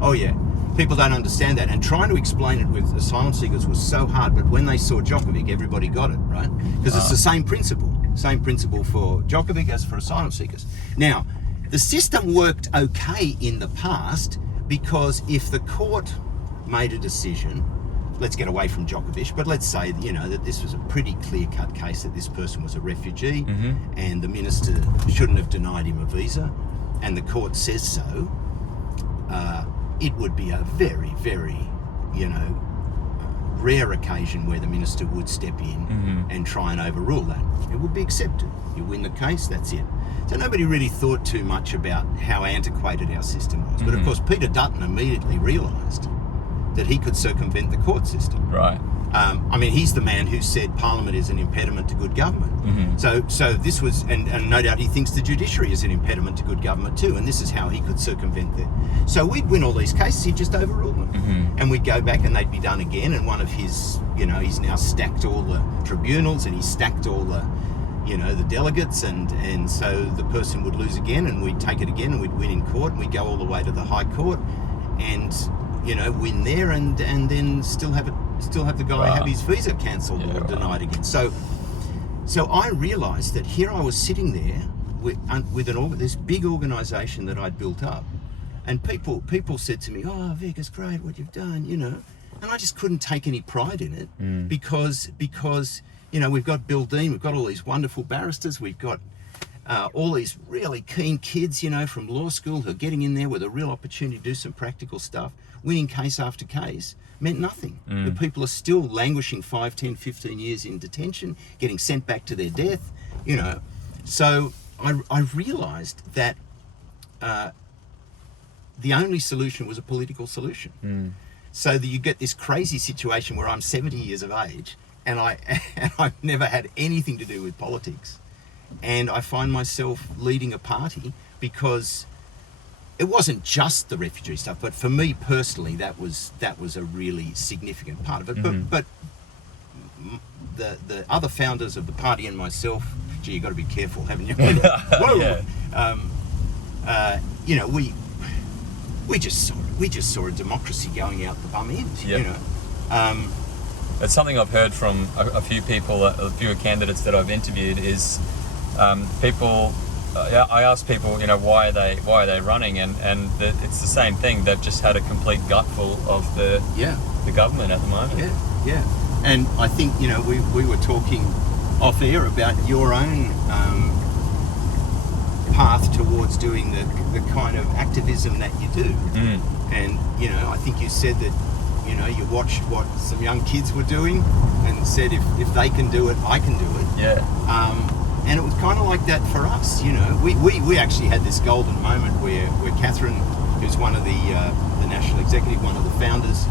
Oh yeah. People don't understand that, and trying to explain it with asylum seekers was so hard. But when they saw Djokovic, everybody got it, right? Because it's the same principle. Same principle for Djokovic as for asylum seekers. Now, the system worked okay in the past because if the court made a decision, let's get away from Djokovic, but let's say, that this was a pretty clear-cut case that this person was a refugee and the minister shouldn't have denied him a visa, and the court says so, it would be a very, very, rare occasion where the minister would step in and try and overrule that. It would be accepted. You win the case, that's it. So nobody really thought too much about how antiquated our system was. But of course, Peter Dutton immediately realised that he could circumvent the court system. Right. He's the man who said Parliament is an impediment to good government. So this was, and no doubt he thinks the judiciary is an impediment to good government too, and this is how he could circumvent that. So we'd win all these cases, he'd just overrule them. And we'd go back and they'd be done again, and one of his, he's now stacked all the tribunals and he's stacked all the, the delegates, and so the person would lose again and we'd take it again and we'd win in court and we'd go all the way to the High Court and, win there and then still have the guy have his visa cancelled or denied again. So I realised that here I was sitting there with this big organisation that I'd built up, and people said to me, "Oh, Vic, it's great what you've done," and I just couldn't take any pride in it because we've got Bill Dean, we've got all these wonderful barristers, we've got all these really keen kids, from law school who are getting in there with a real opportunity to do some practical stuff. Winning case after case meant nothing. The people are still languishing 5, 10, 15 years in detention, getting sent back to their death, So I realised that the only solution was a political solution. So that you get this crazy situation where I'm 70 years of age and I've never had anything to do with politics. And I find myself leading a party because it wasn't just the refugee stuff, but for me personally, that was a really significant part of it. But the other founders of the party and myself, gee, you got to be careful, haven't you? Whoa. Yeah. We just saw a democracy going out the bum end. It's something I've heard from a few people, a few candidates that I've interviewed is people. I ask people, why are they running, and it's the same thing. They've just had a complete gutful of the government at the moment. Yeah. And I think we were talking off air about your own path towards doing the kind of activism that you do. And I think you said that you watched what some young kids were doing and said if they can do it, I can do it. Yeah. And it was kind of like that for us, We actually had this golden moment where Catherine, who's one of the national executive, one of the founders,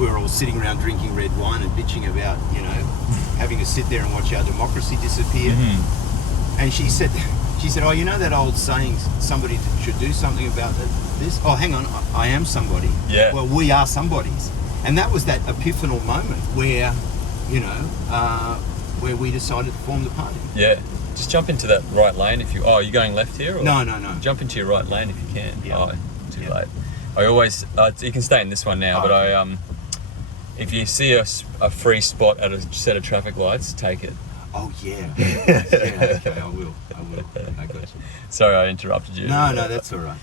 we were all sitting around drinking red wine and bitching about, having to sit there and watch our democracy disappear. And she said, "Oh, that old saying, somebody should do something about this? Oh, hang on, I am somebody." Yeah. Well, we are somebodies. And that was that epiphanal moment where, where we decided to form the party. Yeah. Just jump into that right lane if you... Oh, are you going left here? Or No. Jump into your right lane if you can. Yeah. Oh, too late. I always... you can stay in this one now, but okay. If you see a free spot at a set of traffic lights, take it. Oh, yeah. Okay, I will. I got you. Sorry, I interrupted you. No, that's all right.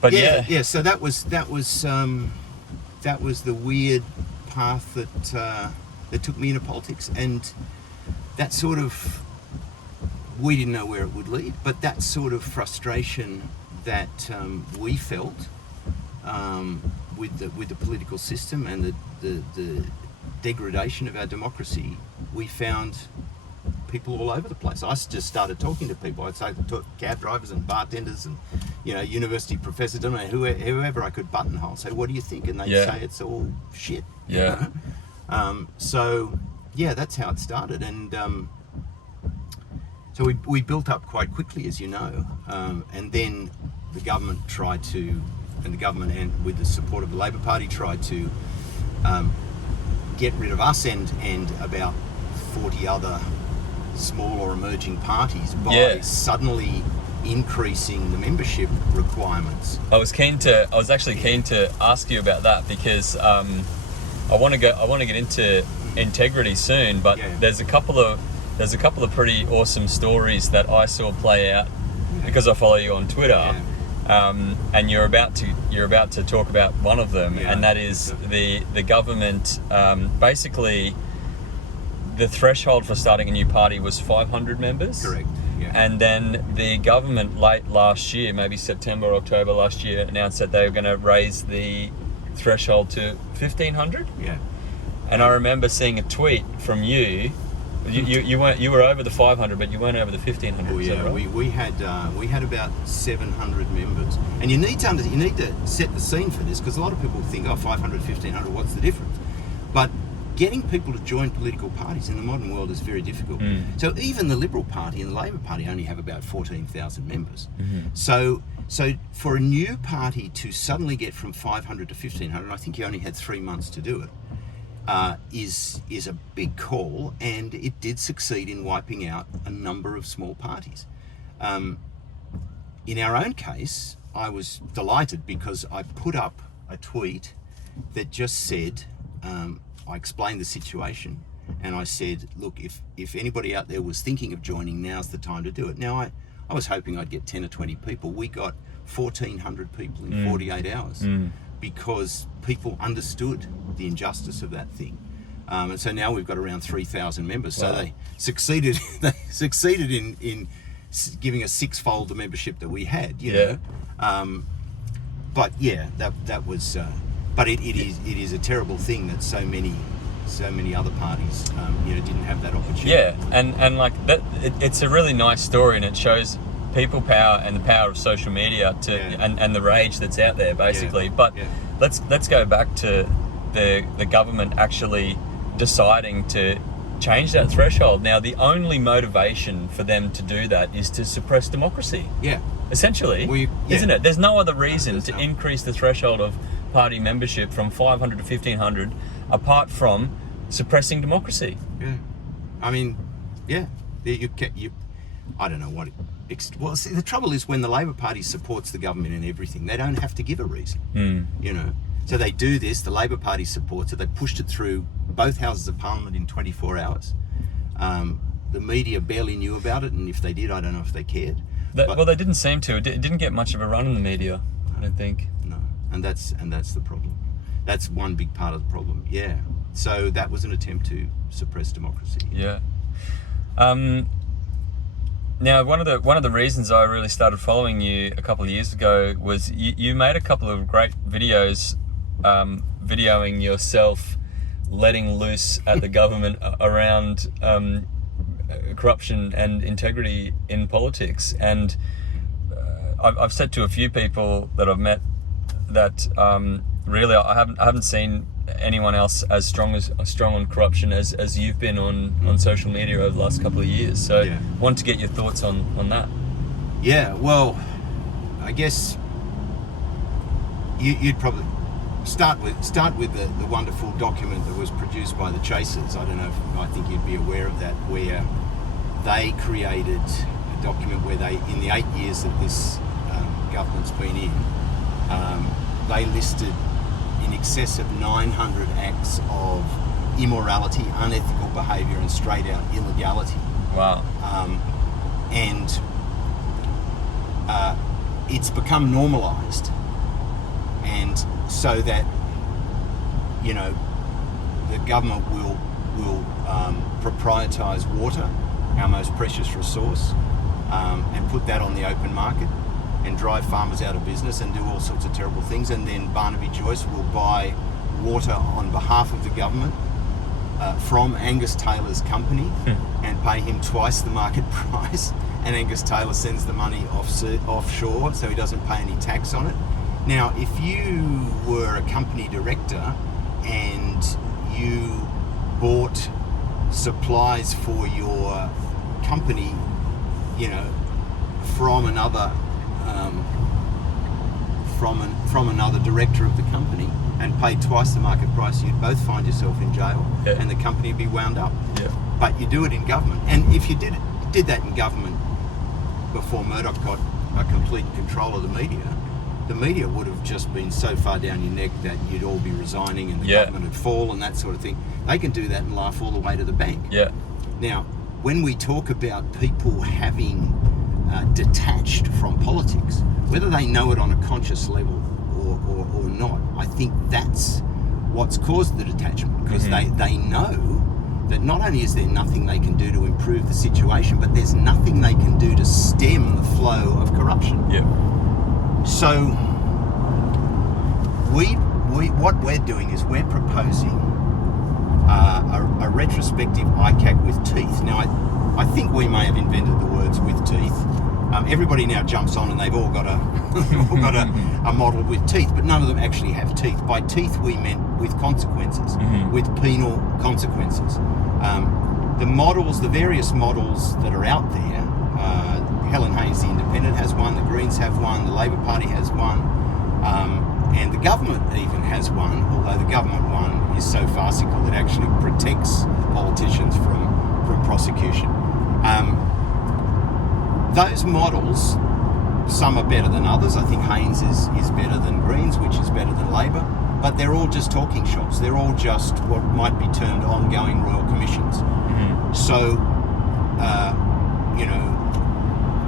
But yeah. So that was the weird path that took me into politics, and that sort of... We didn't know where it would lead, but that sort of frustration that we felt with the political system and the degradation of our democracy, we found people all over the place. I just started talking to people. I'd say to cab drivers and bartenders and university professors, don't know, whoever I could buttonhole. Say, what do you think? And they'd say it's all shit. Yeah. So yeah, that's how it started, and so we built up quite quickly, as you know, and then the government and with the support of the Labor Party tried to get rid of us and about 40 other small or emerging parties by suddenly increasing the membership requirements. I was actually keen to ask you about that, because I want to get into integrity soon, but there's a couple of pretty awesome stories that I saw play out because I follow you on Twitter. And you're about to talk about one of them, and that is the government. Basically, the threshold for starting a new party was 500 members. Correct. Yeah. And then the government late last year, maybe September, October last year, announced that they were going to raise the threshold to 1,500. Yeah. And I remember seeing a tweet from you. You were over the 500, but you weren't over the 1,500. Oh yeah, right? we had about 700 members, and you need to set the scene for this, because a lot of people think, 500, 1,500, what's the difference? But getting people to join political parties in the modern world is very difficult. So even the Liberal Party and the Labor Party only have about 14,000 members. So for a new party to suddenly get from 500 to 1,500, I think you only had 3 months to do it. Is a big call, and it did succeed in wiping out a number of small parties. In our own case, I was delighted because I put up a tweet that just said, I explained the situation, and I said, look, if anybody out there was thinking of joining, now's the time to do it. Now, I was hoping I'd get 10 or 20 people. We got 1,400 people in 48 hours. Because people understood the injustice of that thing, and so now we've got around 3,000 members. So they succeeded. They succeeded in giving us sixfold the membership that we had. You know? But yeah, that was. But it is a terrible thing that so many other parties didn't have that opportunity. Yeah, and like that, it's a really nice story, and it shows people power and the power of social media and the rage that's out there, basically. But let's go back to the government actually deciding to change that threshold. Now, the only motivation for them to do that is to suppress democracy. Yeah. Essentially, isn't it? There's no other reason to increase the threshold of party membership from 500 to 1,500 apart from suppressing democracy. Yeah. I mean, you I don't know what well, see, the trouble is when the Labor Party supports the government in everything, they don't have to give a reason. So they do this, the Labor Party supports it, they pushed it through both houses of Parliament in 24 hours. The media barely knew about it, and if they did, I don't know if they cared. Well, they didn't seem to. It didn't get much of a run in the media, I don't think. No, and that's the problem. That's one big part of the problem, So that was an attempt to suppress democracy. Yeah. Now, one of the reasons I really started following you a couple of years ago was you made a couple of great videos videoing yourself letting loose at the government around corruption and integrity in politics. And I've said to a few people that I've met that really I haven't seen anyone else as strong on corruption as you've been on social media over the last couple of years. So I want to get your thoughts on that. Yeah, well, I guess you'd probably start with the wonderful document that was produced by the Chasers. I don't know I think you'd be aware of that, where they created a document where they, in the 8 years that this government's been in, they listed in excess of 900 acts of immorality, unethical behaviour, and straight out illegality. Wow. And it's become normalised, and so that the government will proprietise water, our most precious resource, and put that on the open market. and drive farmers out of business and do all sorts of terrible things. And then Barnaby Joyce will buy water on behalf of the government from Angus Taylor's company and pay him twice the market price, and Angus Taylor sends the money offshore so he doesn't pay any tax on it. Now, if you were a company director and you bought supplies for your company, you know, from another from another director of the company and paid twice the market price, you'd both find yourself in jail, and the company would be wound up. But you do it in government, and if you did that in government before Murdoch got a complete control of the media would have just been so far down your neck that you'd all be resigning and the government would fall and that sort of thing. They can do that and laugh all the way to the bank. Now, when we talk about people having detached from politics, whether they know it on a conscious level or not, I think that's what's caused the detachment, because they know that not only is there nothing they can do to improve the situation, but there's nothing they can do to stem the flow of corruption. So what we're doing is we're proposing a retrospective ICAC with teeth. Now, I think we may have invented the words with teeth. Everybody now jumps on and they've all got a model with teeth, but none of them actually have teeth. By teeth we meant with consequences, with penal consequences. The various models that are out there, Helen Hayes, the Independent, has one, the Greens have one, the Labor Party has one, and the government even has one, although the government one is so farcical it actually protects politicians from prosecution. Those models, some are better than others. I think Haynes is better than Greens, which is better than Labor, but they're all just talking shops. They're all just what might be termed ongoing royal commissions. So, you know,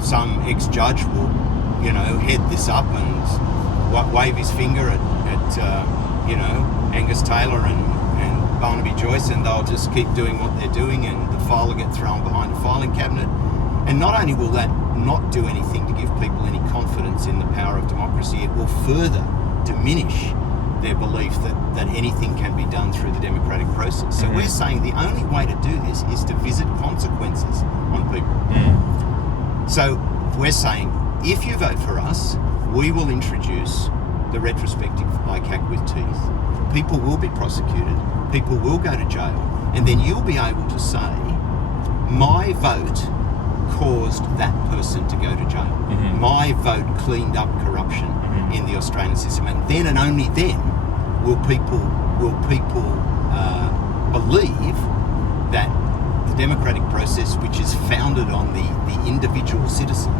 some ex-judge will, you know, head this up and wave his finger at you know, Angus Taylor and Barnaby Joyce, and they'll just keep doing what they're doing, and the file will get thrown behind a filing cabinet. And not only will that not do anything to give people any confidence in the power of democracy, it will further diminish their belief that anything can be done through the democratic process. So we're saying the only way to do this is to visit consequences on people. So we're saying, if you vote for us, we will introduce the retrospective ICAC with teeth. People will be prosecuted, people will go to jail, and then you'll be able to say, my vote caused that person to go to jail. My vote cleaned up corruption in the Australian system, and then and only then will people believe that the democratic process, which is founded on the individual citizen,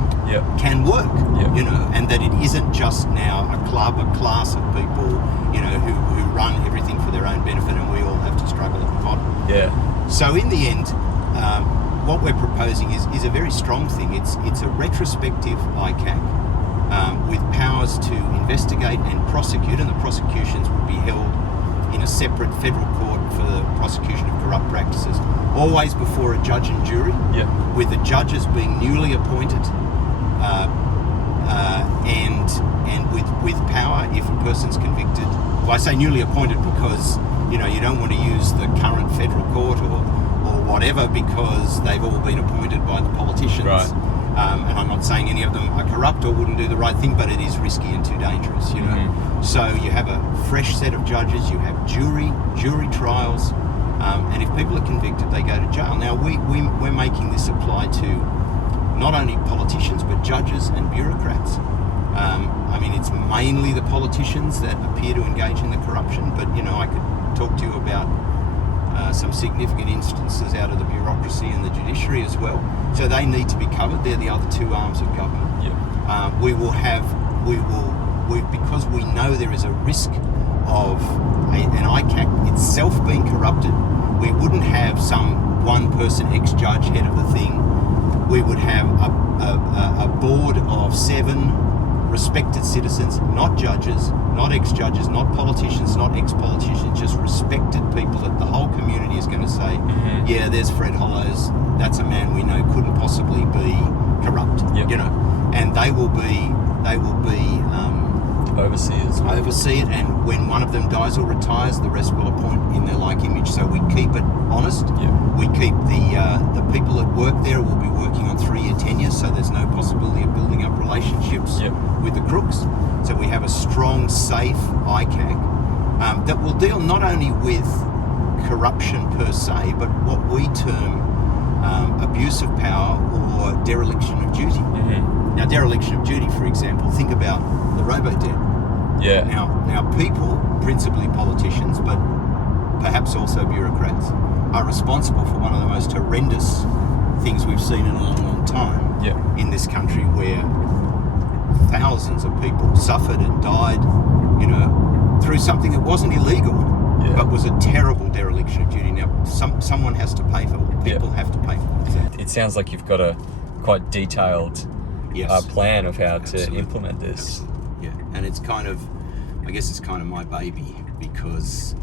can work. You know, and that it isn't just now a club, a class of people, you know, who run everything for their own benefit, and we all have to struggle at the bottom. So in the end, what we're proposing is a very strong thing. It's a retrospective ICAC with powers to investigate and prosecute, and the prosecutions would be held in a separate federal court for the prosecution of corrupt practices, always before a judge and jury, with the judges being newly appointed, and with power if a person's convicted. Well, I say newly appointed because, you know, you don't want to use the current federal court or whatever, because they've all been appointed by the politicians. And I'm not saying any of them are corrupt or wouldn't do the right thing, but it is risky and too dangerous, you know. So you have a fresh set of judges, you have jury trials, and if people are convicted, they go to jail. Now, we're making this apply to not only politicians, but judges and bureaucrats. I mean, it's mainly the politicians that appear to engage in the corruption, but, you know, I could talk to you about some significant instances out of the bureaucracy and the judiciary as well. So they need to be covered. They're the other two arms of government. Because we know there is a risk of an ICAC itself being corrupted, we wouldn't have some one-person ex-judge head of the thing. We would have a board of 7 respected citizens, not judges, not ex-judges, not politicians, not ex-politicians, just respected people that the whole community is going to say, yeah, there's Fred Hollows, that's a man we know couldn't possibly be corrupt, you know, and they will be they will be oversee it, and when one of them dies or retires, the rest will appoint in their like image. So we keep it honest. We keep the people that work there will be working on 3-year tenures, so there's no possibility of building up relationships with the crooks. So we have a strong, safe ICAC that will deal not only with corruption per se, but what we term abuse of power or dereliction of duty. Now, dereliction of duty, for example, think about the robo-debt. Now, people, principally politicians, but perhaps also bureaucrats, are responsible for one of the most horrendous things we've seen in a long, long time in this country, where thousands of people suffered and died, through something that wasn't illegal, but was a terrible dereliction of duty. Now, someone has to pay for it. People have to pay for it. It sounds like you've got a quite detailed plan of how to implement this. Absolutely. Yeah, and it's kind of, I guess it's kind of my baby, because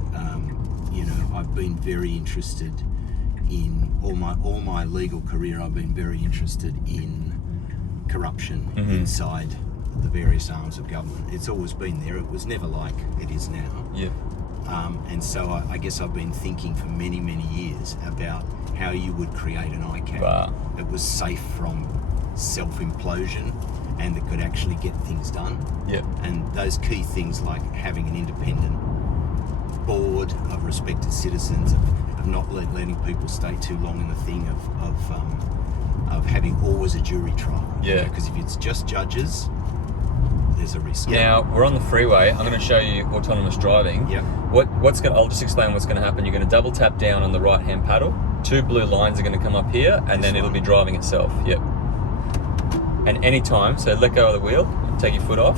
I've been very interested in all my legal career. I've been very interested in corruption inside the various arms of government. It's always been there. It was never like it is now. And so I guess I've been thinking for many, many years about how you would create an ICAC that was safe from self-implosion and that could actually get things done. And those key things, like having an independent board of respected citizens, of not letting people stay too long in the thing, of having always a jury trial. Because if it's just judges, there's a risk. Now, we're on the freeway. I'm going to show you autonomous driving. I'll just explain what's going to happen. You're going to double tap down on the right-hand paddle. 2 blue lines are going to come up here, and then it'll be driving itself. And anytime, so let go of the wheel, take your foot off.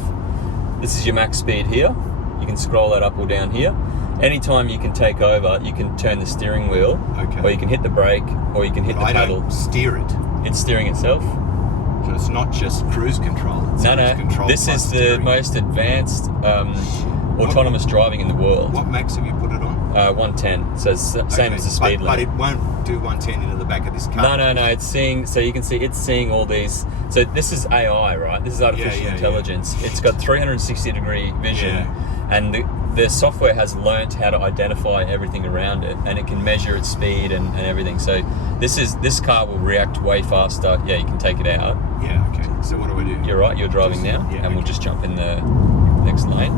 This is your max speed here. You can scroll that up or down here. Anytime you can take over, you can turn the steering wheel, or you can hit the brake, or you can hit the pedal. Don't steer it. It's steering itself. So it's not just cruise control. It's cruise control. This is the steering. most advanced autonomous driving in the world. What max have you put it on? 110. So it's same as the speed limit. But it won't do 110 into the back of this car. No. It's seeing. So you can see it's seeing all these. So this is AI, right? This is artificial intelligence. It's got 360-degree vision, and the software has learnt how to identify everything around it, and it can measure its speed and everything. So this car will react way faster. Yeah, you can take it out. Okay. So what do I do? You're right. You're driving now, and we'll just jump in the next lane.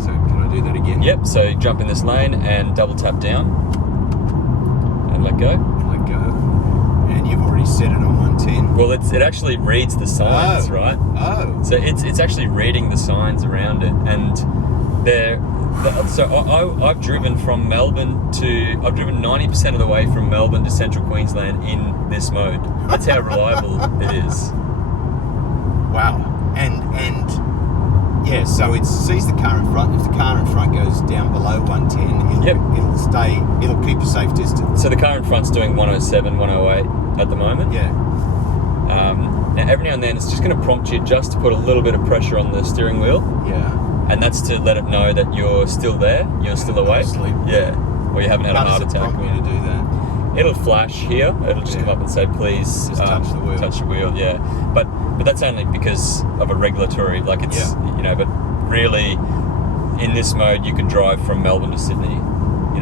So can I do that again? Yep, so jump in this lane and double tap down and let go. Let go. And you've already set it on 110. Well, it actually reads the signs, right? So it's actually reading the signs around it, and I've driven from Melbourne I've driven 90% of the way from Melbourne to Central Queensland in this mode. That's how reliable it is. Wow. And so it sees the car in front. If the car in front goes down below 110, it'll keep a safe distance. So the car in front's doing 107, 108 at the moment. Now every now and then it's just going to prompt you just to put a little bit of pressure on the steering wheel. And that's to let it know that you're still there, you're still awake. Or you haven't had a heart attack. How does it prompt me to do that? It'll flash here. It'll just come up and say, please touch the wheel. Touch the wheel, But that's only because of a regulatory, but really in this mode you can drive from Melbourne to Sydney,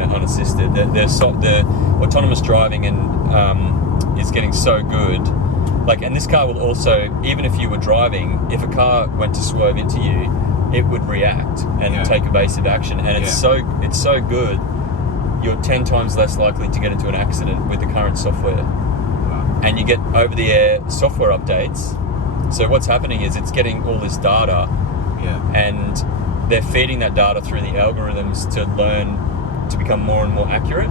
unassisted. The autonomous driving is getting so good. And this car will also, even if you were driving, if a car went to swerve into you, it would react and take evasive action. And it's so good, you're 10 times less likely to get into an accident with the current software. And you get over-the-air software updates. So what's happening is it's getting all this data, and they're feeding that data through the algorithms to learn to become more and more accurate.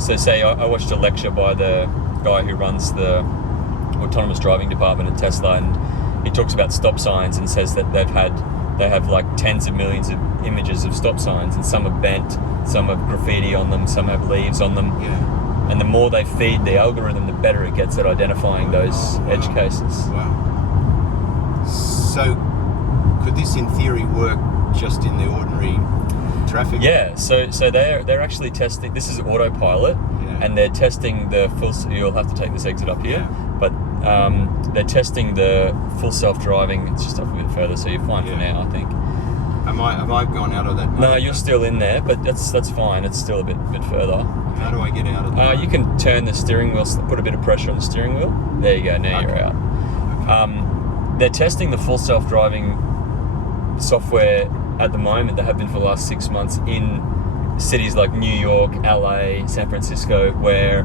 So say I watched a lecture by the guy who runs the autonomous driving department at Tesla, and he talks about stop signs and says that they have like tens of millions of images of stop signs, and some are bent, some have graffiti on them, some have leaves on them. And the more they feed the algorithm, the better it gets at identifying those edge cases. So could this in theory work just in the ordinary traffic? So they're actually testing. This is autopilot, and they're testing the full. You'll have to take this exit up here, but they're testing the full self-driving. It's just up a bit further, so you're fine for now, I think. Have I gone out of that? No, you're still in there, but that's fine. It's still a bit further. How do I get out of that? You can turn the steering wheel, put a bit of pressure on the steering wheel. There you go. Now you're out. Okay. They're testing the full self-driving software at the moment. They have been for the last 6 months in cities like New York, LA, San Francisco, where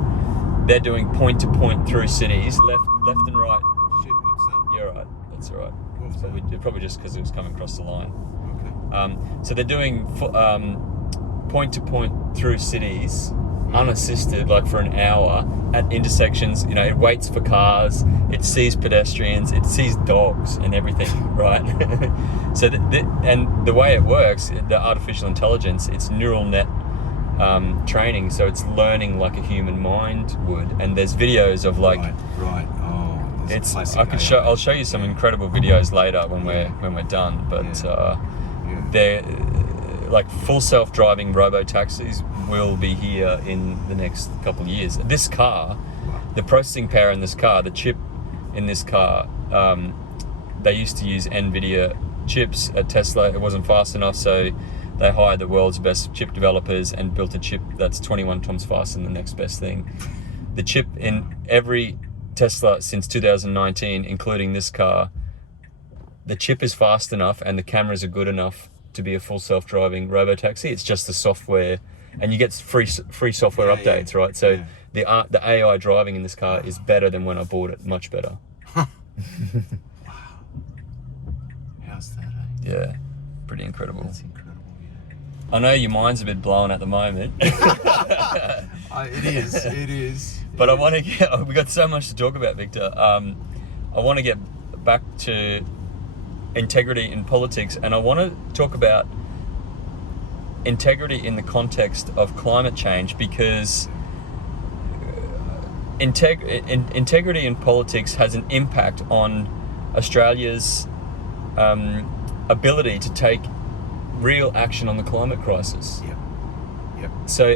they're doing point-to-point through cities, left and right. Shit, what's that? You're right. That's all right. What's that? Probably just because it was coming across the line. Okay. So they're doing point-to-point through cities, unassisted, like for an hour at intersections. You know, it waits for cars, it sees pedestrians, it sees dogs and everything, right? So and the way it works, the artificial intelligence, it's neural net training, so it's learning like a human mind would. And there's videos of like, right. Oh, it's I'll show you some incredible videos later when we're done. But they're like full self-driving robo-taxis will be here in the next couple of years. This car, the processing power in this car, the chip in this car, they used to use NVIDIA chips at Tesla. It wasn't fast enough, so they hired the world's best chip developers and built a chip that's 21 times faster than the next best thing. The chip in every Tesla since 2019, including this car, the chip is fast enough and the cameras are good enough to be a full self-driving robo-taxi. It's just the software, and you get free software updates, right? So the AI driving in this car is better than when I bought it, much better. Wow. How's that, eh? Yeah, pretty incredible. That's incredible, yeah. I know your mind's a bit blown at the moment. It is. But I want to get, we got so much to talk about, Victor. I want to get back to integrity in politics, and I want to talk about integrity in the context of climate change, because integrity in politics has an impact on Australia's ability to take real action on the climate crisis. Yep. So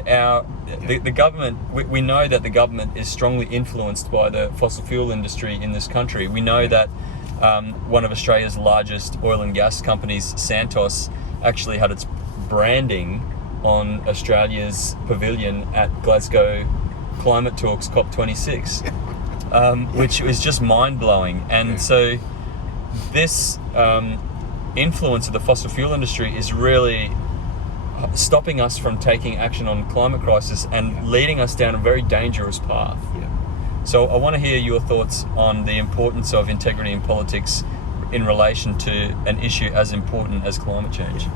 the government, we know that the government is strongly influenced by the fossil fuel industry in this country. We know that one of Australia's largest oil and gas companies, Santos, actually had its branding on Australia's pavilion at Glasgow Climate Talks COP26, which is just mind-blowing. And so this influence of the fossil fuel industry is really stopping us from taking action on climate crisis and leading us down a very dangerous path. So I want to hear your thoughts on the importance of integrity in politics in relation to an issue as important as climate change.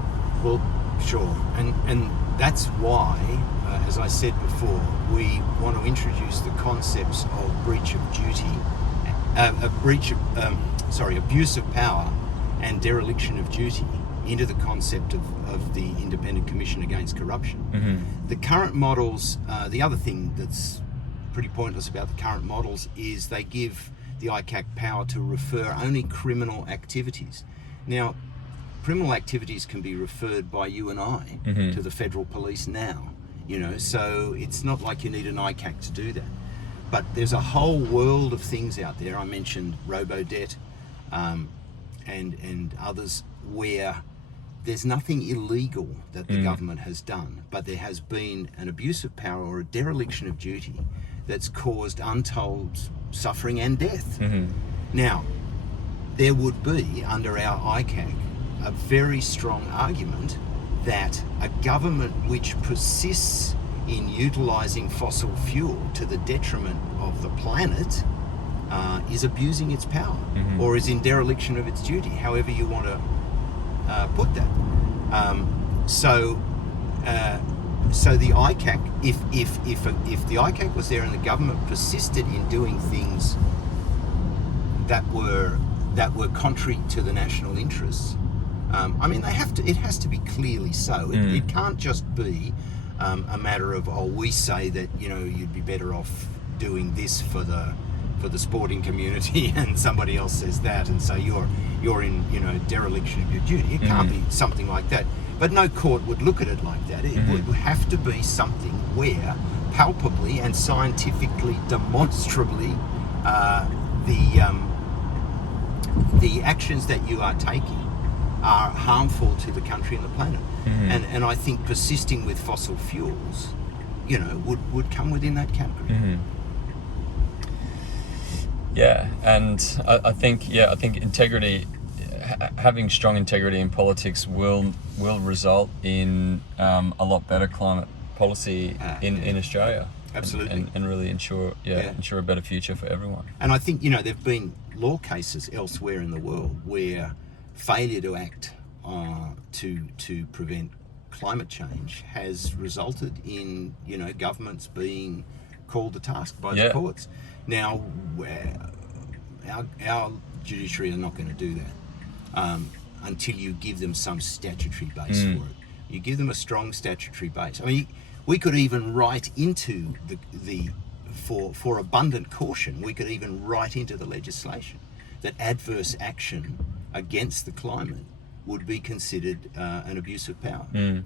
Well, sure. And that's why, as I said before, we want to introduce the concepts of breach of duty, abuse of power and dereliction of duty into the concept of the Independent Commission Against Corruption. Mm-hmm. The current models, the other thing that's pretty pointless about the current models is they give the ICAC power to refer only criminal activities. Now, criminal activities can be referred by you and I to the federal police now, so it's not like you need an ICAC to do that. But there's a whole world of things out there. I mentioned robo-debt and others where there's nothing illegal that the government has done, but there has been an abuse of power or a dereliction of duty that's caused untold suffering and death. Now, there would be, under our ICAC, a very strong argument that a government which persists in utilising fossil fuel to the detriment of the planet is abusing its power or is in dereliction of its duty, however you want to put that. So the ICAC, if the ICAC was there and the government persisted in doing things that were contrary to the national interests, it has to be clearly so. It can't just be a matter of, we say that you'd be better off doing this for the sporting community, and somebody else says that, and so you're in dereliction of your duty. It can't be something like that. But no court would look at it like that. It would have to be something where palpably and scientifically, demonstrably, the actions that you are taking are harmful to the country and the planet. And I think persisting with fossil fuels, would come within that category. Yeah, and I think integrity, having strong integrity in politics will result in a lot better climate policy in Australia. Absolutely. And really ensure a better future for everyone. And I think, there've been law cases elsewhere in the world where failure to act to prevent climate change has resulted in, governments being called to task by the courts. Now, our judiciary are not going to do that until you give them some statutory base for it. You give them a strong statutory base. I mean, we could even write into for abundant caution, we could even write into the legislation that adverse action against the climate would be considered an abuse of power. And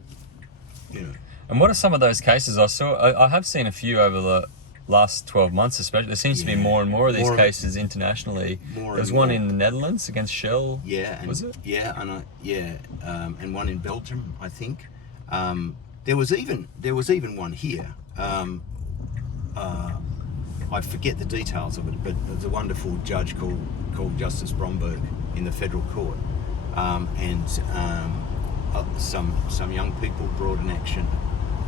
what are some of those cases? I have seen a few over the last 12 months, especially. There seems to be more and more of these cases internationally. There's one in the Netherlands against Shell. Was it? Yeah, and one in Belgium, I think. There was even one here. I forget the details of it, but there's a wonderful judge called Justice Bromberg in the federal court, and some young people brought an action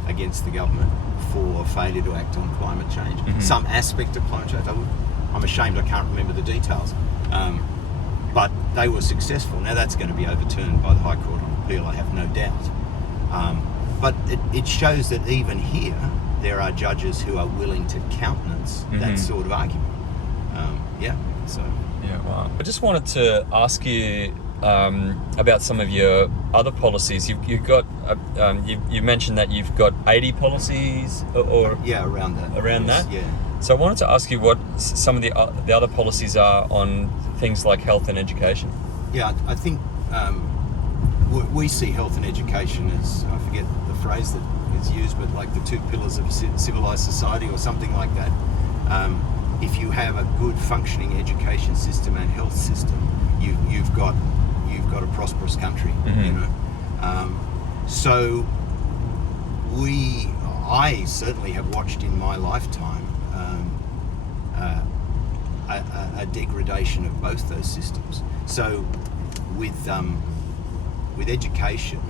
against the government for failure to act on climate change, some aspect of climate change. I'm ashamed I can't remember the details, but they were successful. Now that's going to be overturned by the High Court on appeal, I have no doubt. But it shows that even here there are judges who are willing to countenance that sort of argument. Wow. I just wanted to ask you about some of your other policies. You've got you mentioned that you've got 80 policies or around that. Yeah. So I wanted to ask you what some of the other policies are on things like health and education. Yeah, I think we see health and education as, I forget the phrase that is used, but like the two pillars of civilized society or something like that. If you have a good functioning education system and health system, you've got a prosperous country. So I certainly have watched in my lifetime a degradation of both those systems. So with education,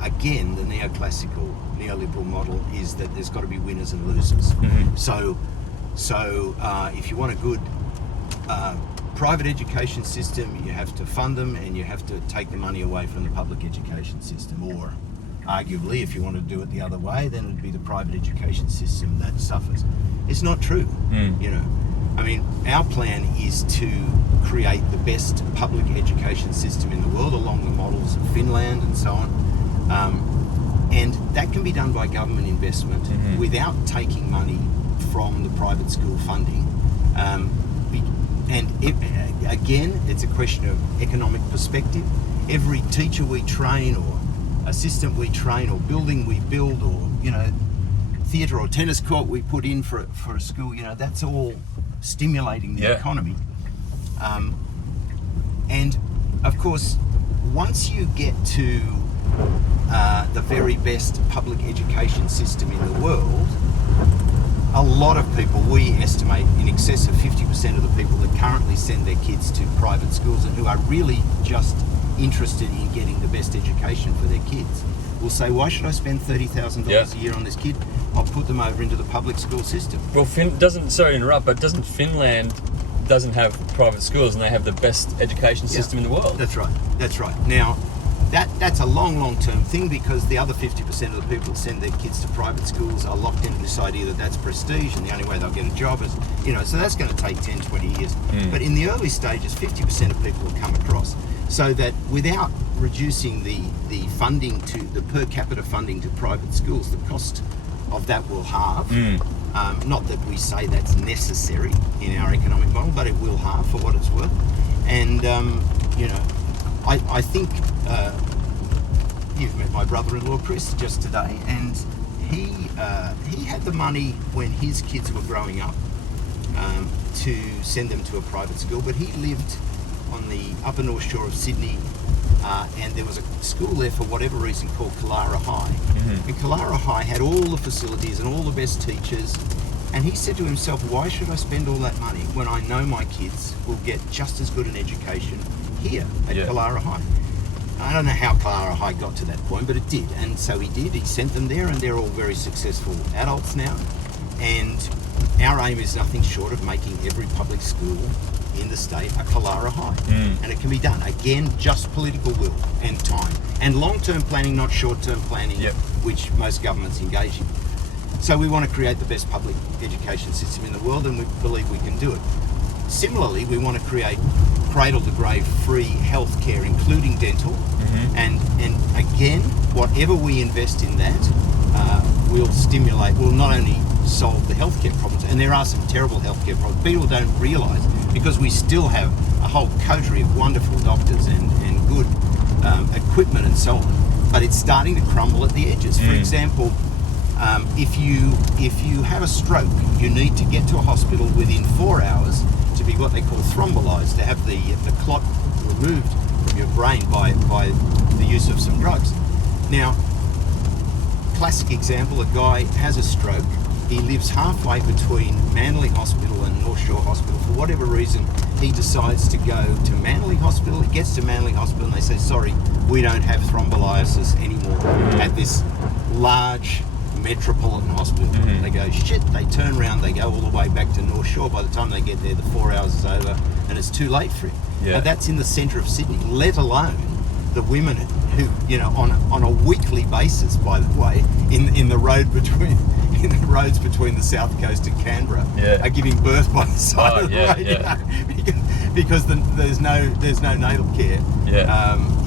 again, the neoliberal model is that there's got to be winners and losers. So if you want a good private education system, you have to fund them and you have to take the money away from the public education system. Or arguably, if you want to do it the other way, then it'd be the private education system that suffers. It's not true. I mean, our plan is to create the best public education system in the world along the models of Finland and so on. And that can be done by government investment without taking money from the private school funding. Again, it's a question of economic perspective. Every teacher we train or assistant we train or building we build or, theatre or tennis court we put in for a school, that's all stimulating the economy. And of course, once you get to the very best public education system in the world, a lot of people, we estimate in excess of 50% of the people that currently send their kids to private schools and who are really just interested in getting the best education for their kids, will say, why should I spend $30,000 a year on this kid? I'll put them over into the public school system. Well, doesn't Finland doesn't have private schools and they have the best education system in the world? That's right. Now, that's a long-term thing because the other 50% of the people that send their kids to private schools are locked into this idea that that's prestige and the only way they'll get a job is, so that's going to take 10, 20 years. But in the early stages, 50% of people will come across. So that without reducing the funding to the per capita funding to private schools, the cost of that will halve. Not that we say that's necessary in our economic model, but it will halve for what it's worth. And I think you've met my brother-in-law Chris just today, and he had the money when his kids were growing up, to send them to a private school, but he lived on the upper North Shore of Sydney, and there was a school there for whatever reason called Kalara High. And Kalara High had all the facilities and all the best teachers, and he said to himself, why should I spend all that money when I know my kids will get just as good an education here at Kalara High? I don't know how Kalara High got to that point, but it did, and so he did. He sent them there, and they're all very successful adults now, and our aim is nothing short of making every public school in the state a Kalara High. And it can be done. Again, just political will and time. And long-term planning, not short-term planning, which most governments engage in. So we want to create the best public education system in the world, and we believe we can do it. Similarly, we want to create cradle-to-grave free healthcare, including dental. And again, whatever we invest in that will not only solve the healthcare problems, and there are some terrible healthcare problems. People don't realise, because we still have a whole coterie of wonderful doctors and good equipment and so on, but it's starting to crumble at the edges. For example, if you have a stroke, you need to get to a hospital within 4 hours to be what they call thrombolyzed, to have the clot removed from your brain by the use of some drugs. Now, classic example, a guy has a stroke, he lives halfway between Manly Hospital and North Shore Hospital. For whatever reason, he decides to go to Manly Hospital. He gets to Manly Hospital and they say, sorry, we don't have thrombolysis anymore at this large metropolitan hospital. They go, shit, they turn around, they go all the way back to North Shore. By the time they get there, the 4 hours is over and it's too late for him. Now, that's in the centre of Sydney, let alone the women who, on a weekly basis, by the way, in the roads between the South Coast and Canberra, are giving birth by the side of the road, because there's no natal care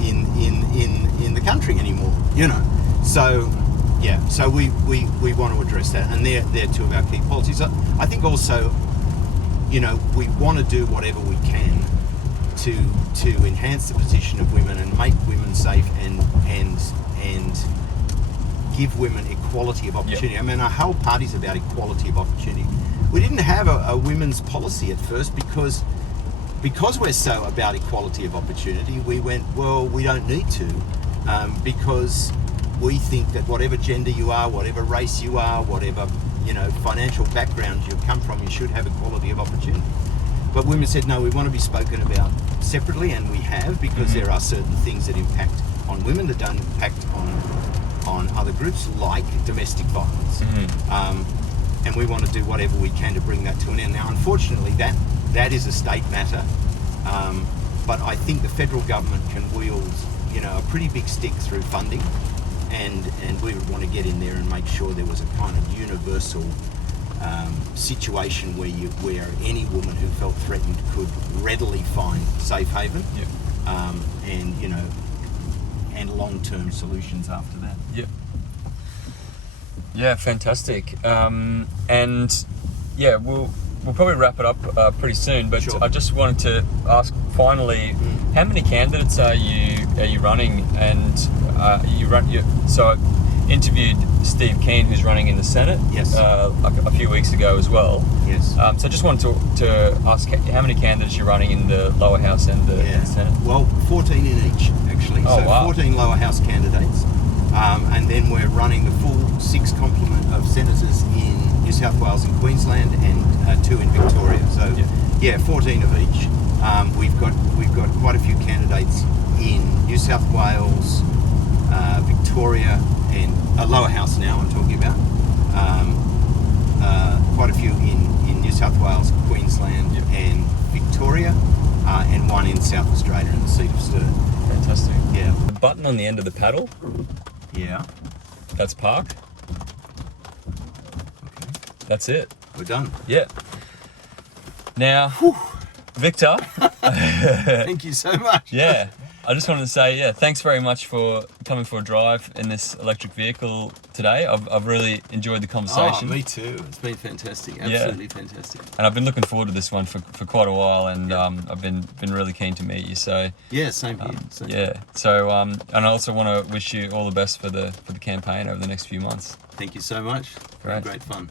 in the country anymore, So so we want to address that, and they're two of our key policies. I think also, we want to do whatever we can to enhance the position of women and make women safe and give women equality of opportunity. I mean, our whole party's about equality of opportunity. We didn't have a women's policy at first because we're so about equality of opportunity. We went, well, we don't need to, because we think that whatever gender you are, whatever race you are, whatever financial background you come from, you should have equality of opportunity. But women said, no, we want to be spoken about separately, and we have, because there are certain things that impact on women that don't impact on other groups, like domestic violence. And we want to do whatever we can to bring that to an end. Now, unfortunately, that is a state matter, but I think the federal government can wield a pretty big stick through funding, and we would want to get in there and make sure there was a kind of universal situation where any woman who felt threatened could readily find safe haven, and long-term solutions after that. Yeah, fantastic. We'll probably wrap it up pretty soon, but Sure. I just wanted to ask finally, how many candidates are you running? And so I interviewed Steve Keane, who's running in the Senate, a few weeks ago as well. Yes. So I just wanted to ask how many candidates you're running in the lower house and the Senate. Well, 14 in each, actually. Oh, so wow. 14 lower house candidates, and then we're running the full 6 complement of senators in New South Wales and Queensland, and 2 in Victoria. So 14 of each. We've got quite a few candidates in New South Wales, Victoria, and lower house now I'm talking about. Quite a few in New South Wales, Queensland, and Victoria, and 1 in South Australia in the seat of Sturt. Fantastic. Yeah. The button on the end of the paddle, Yeah. that's park. Okay. That's it. We're done. Yeah. Now, Victor. Thank you so much. Yeah. I just wanted to say, thanks very much for coming for a drive in this electric vehicle today. I've really enjoyed the conversation. Oh, me too. It's been fantastic. Absolutely fantastic. And I've been looking forward to this one for quite a while, and I've been really keen to meet you. So Yeah, same here. So and I also want to wish you all the best for the campaign over the next few months. Thank you so much. Great. Great fun.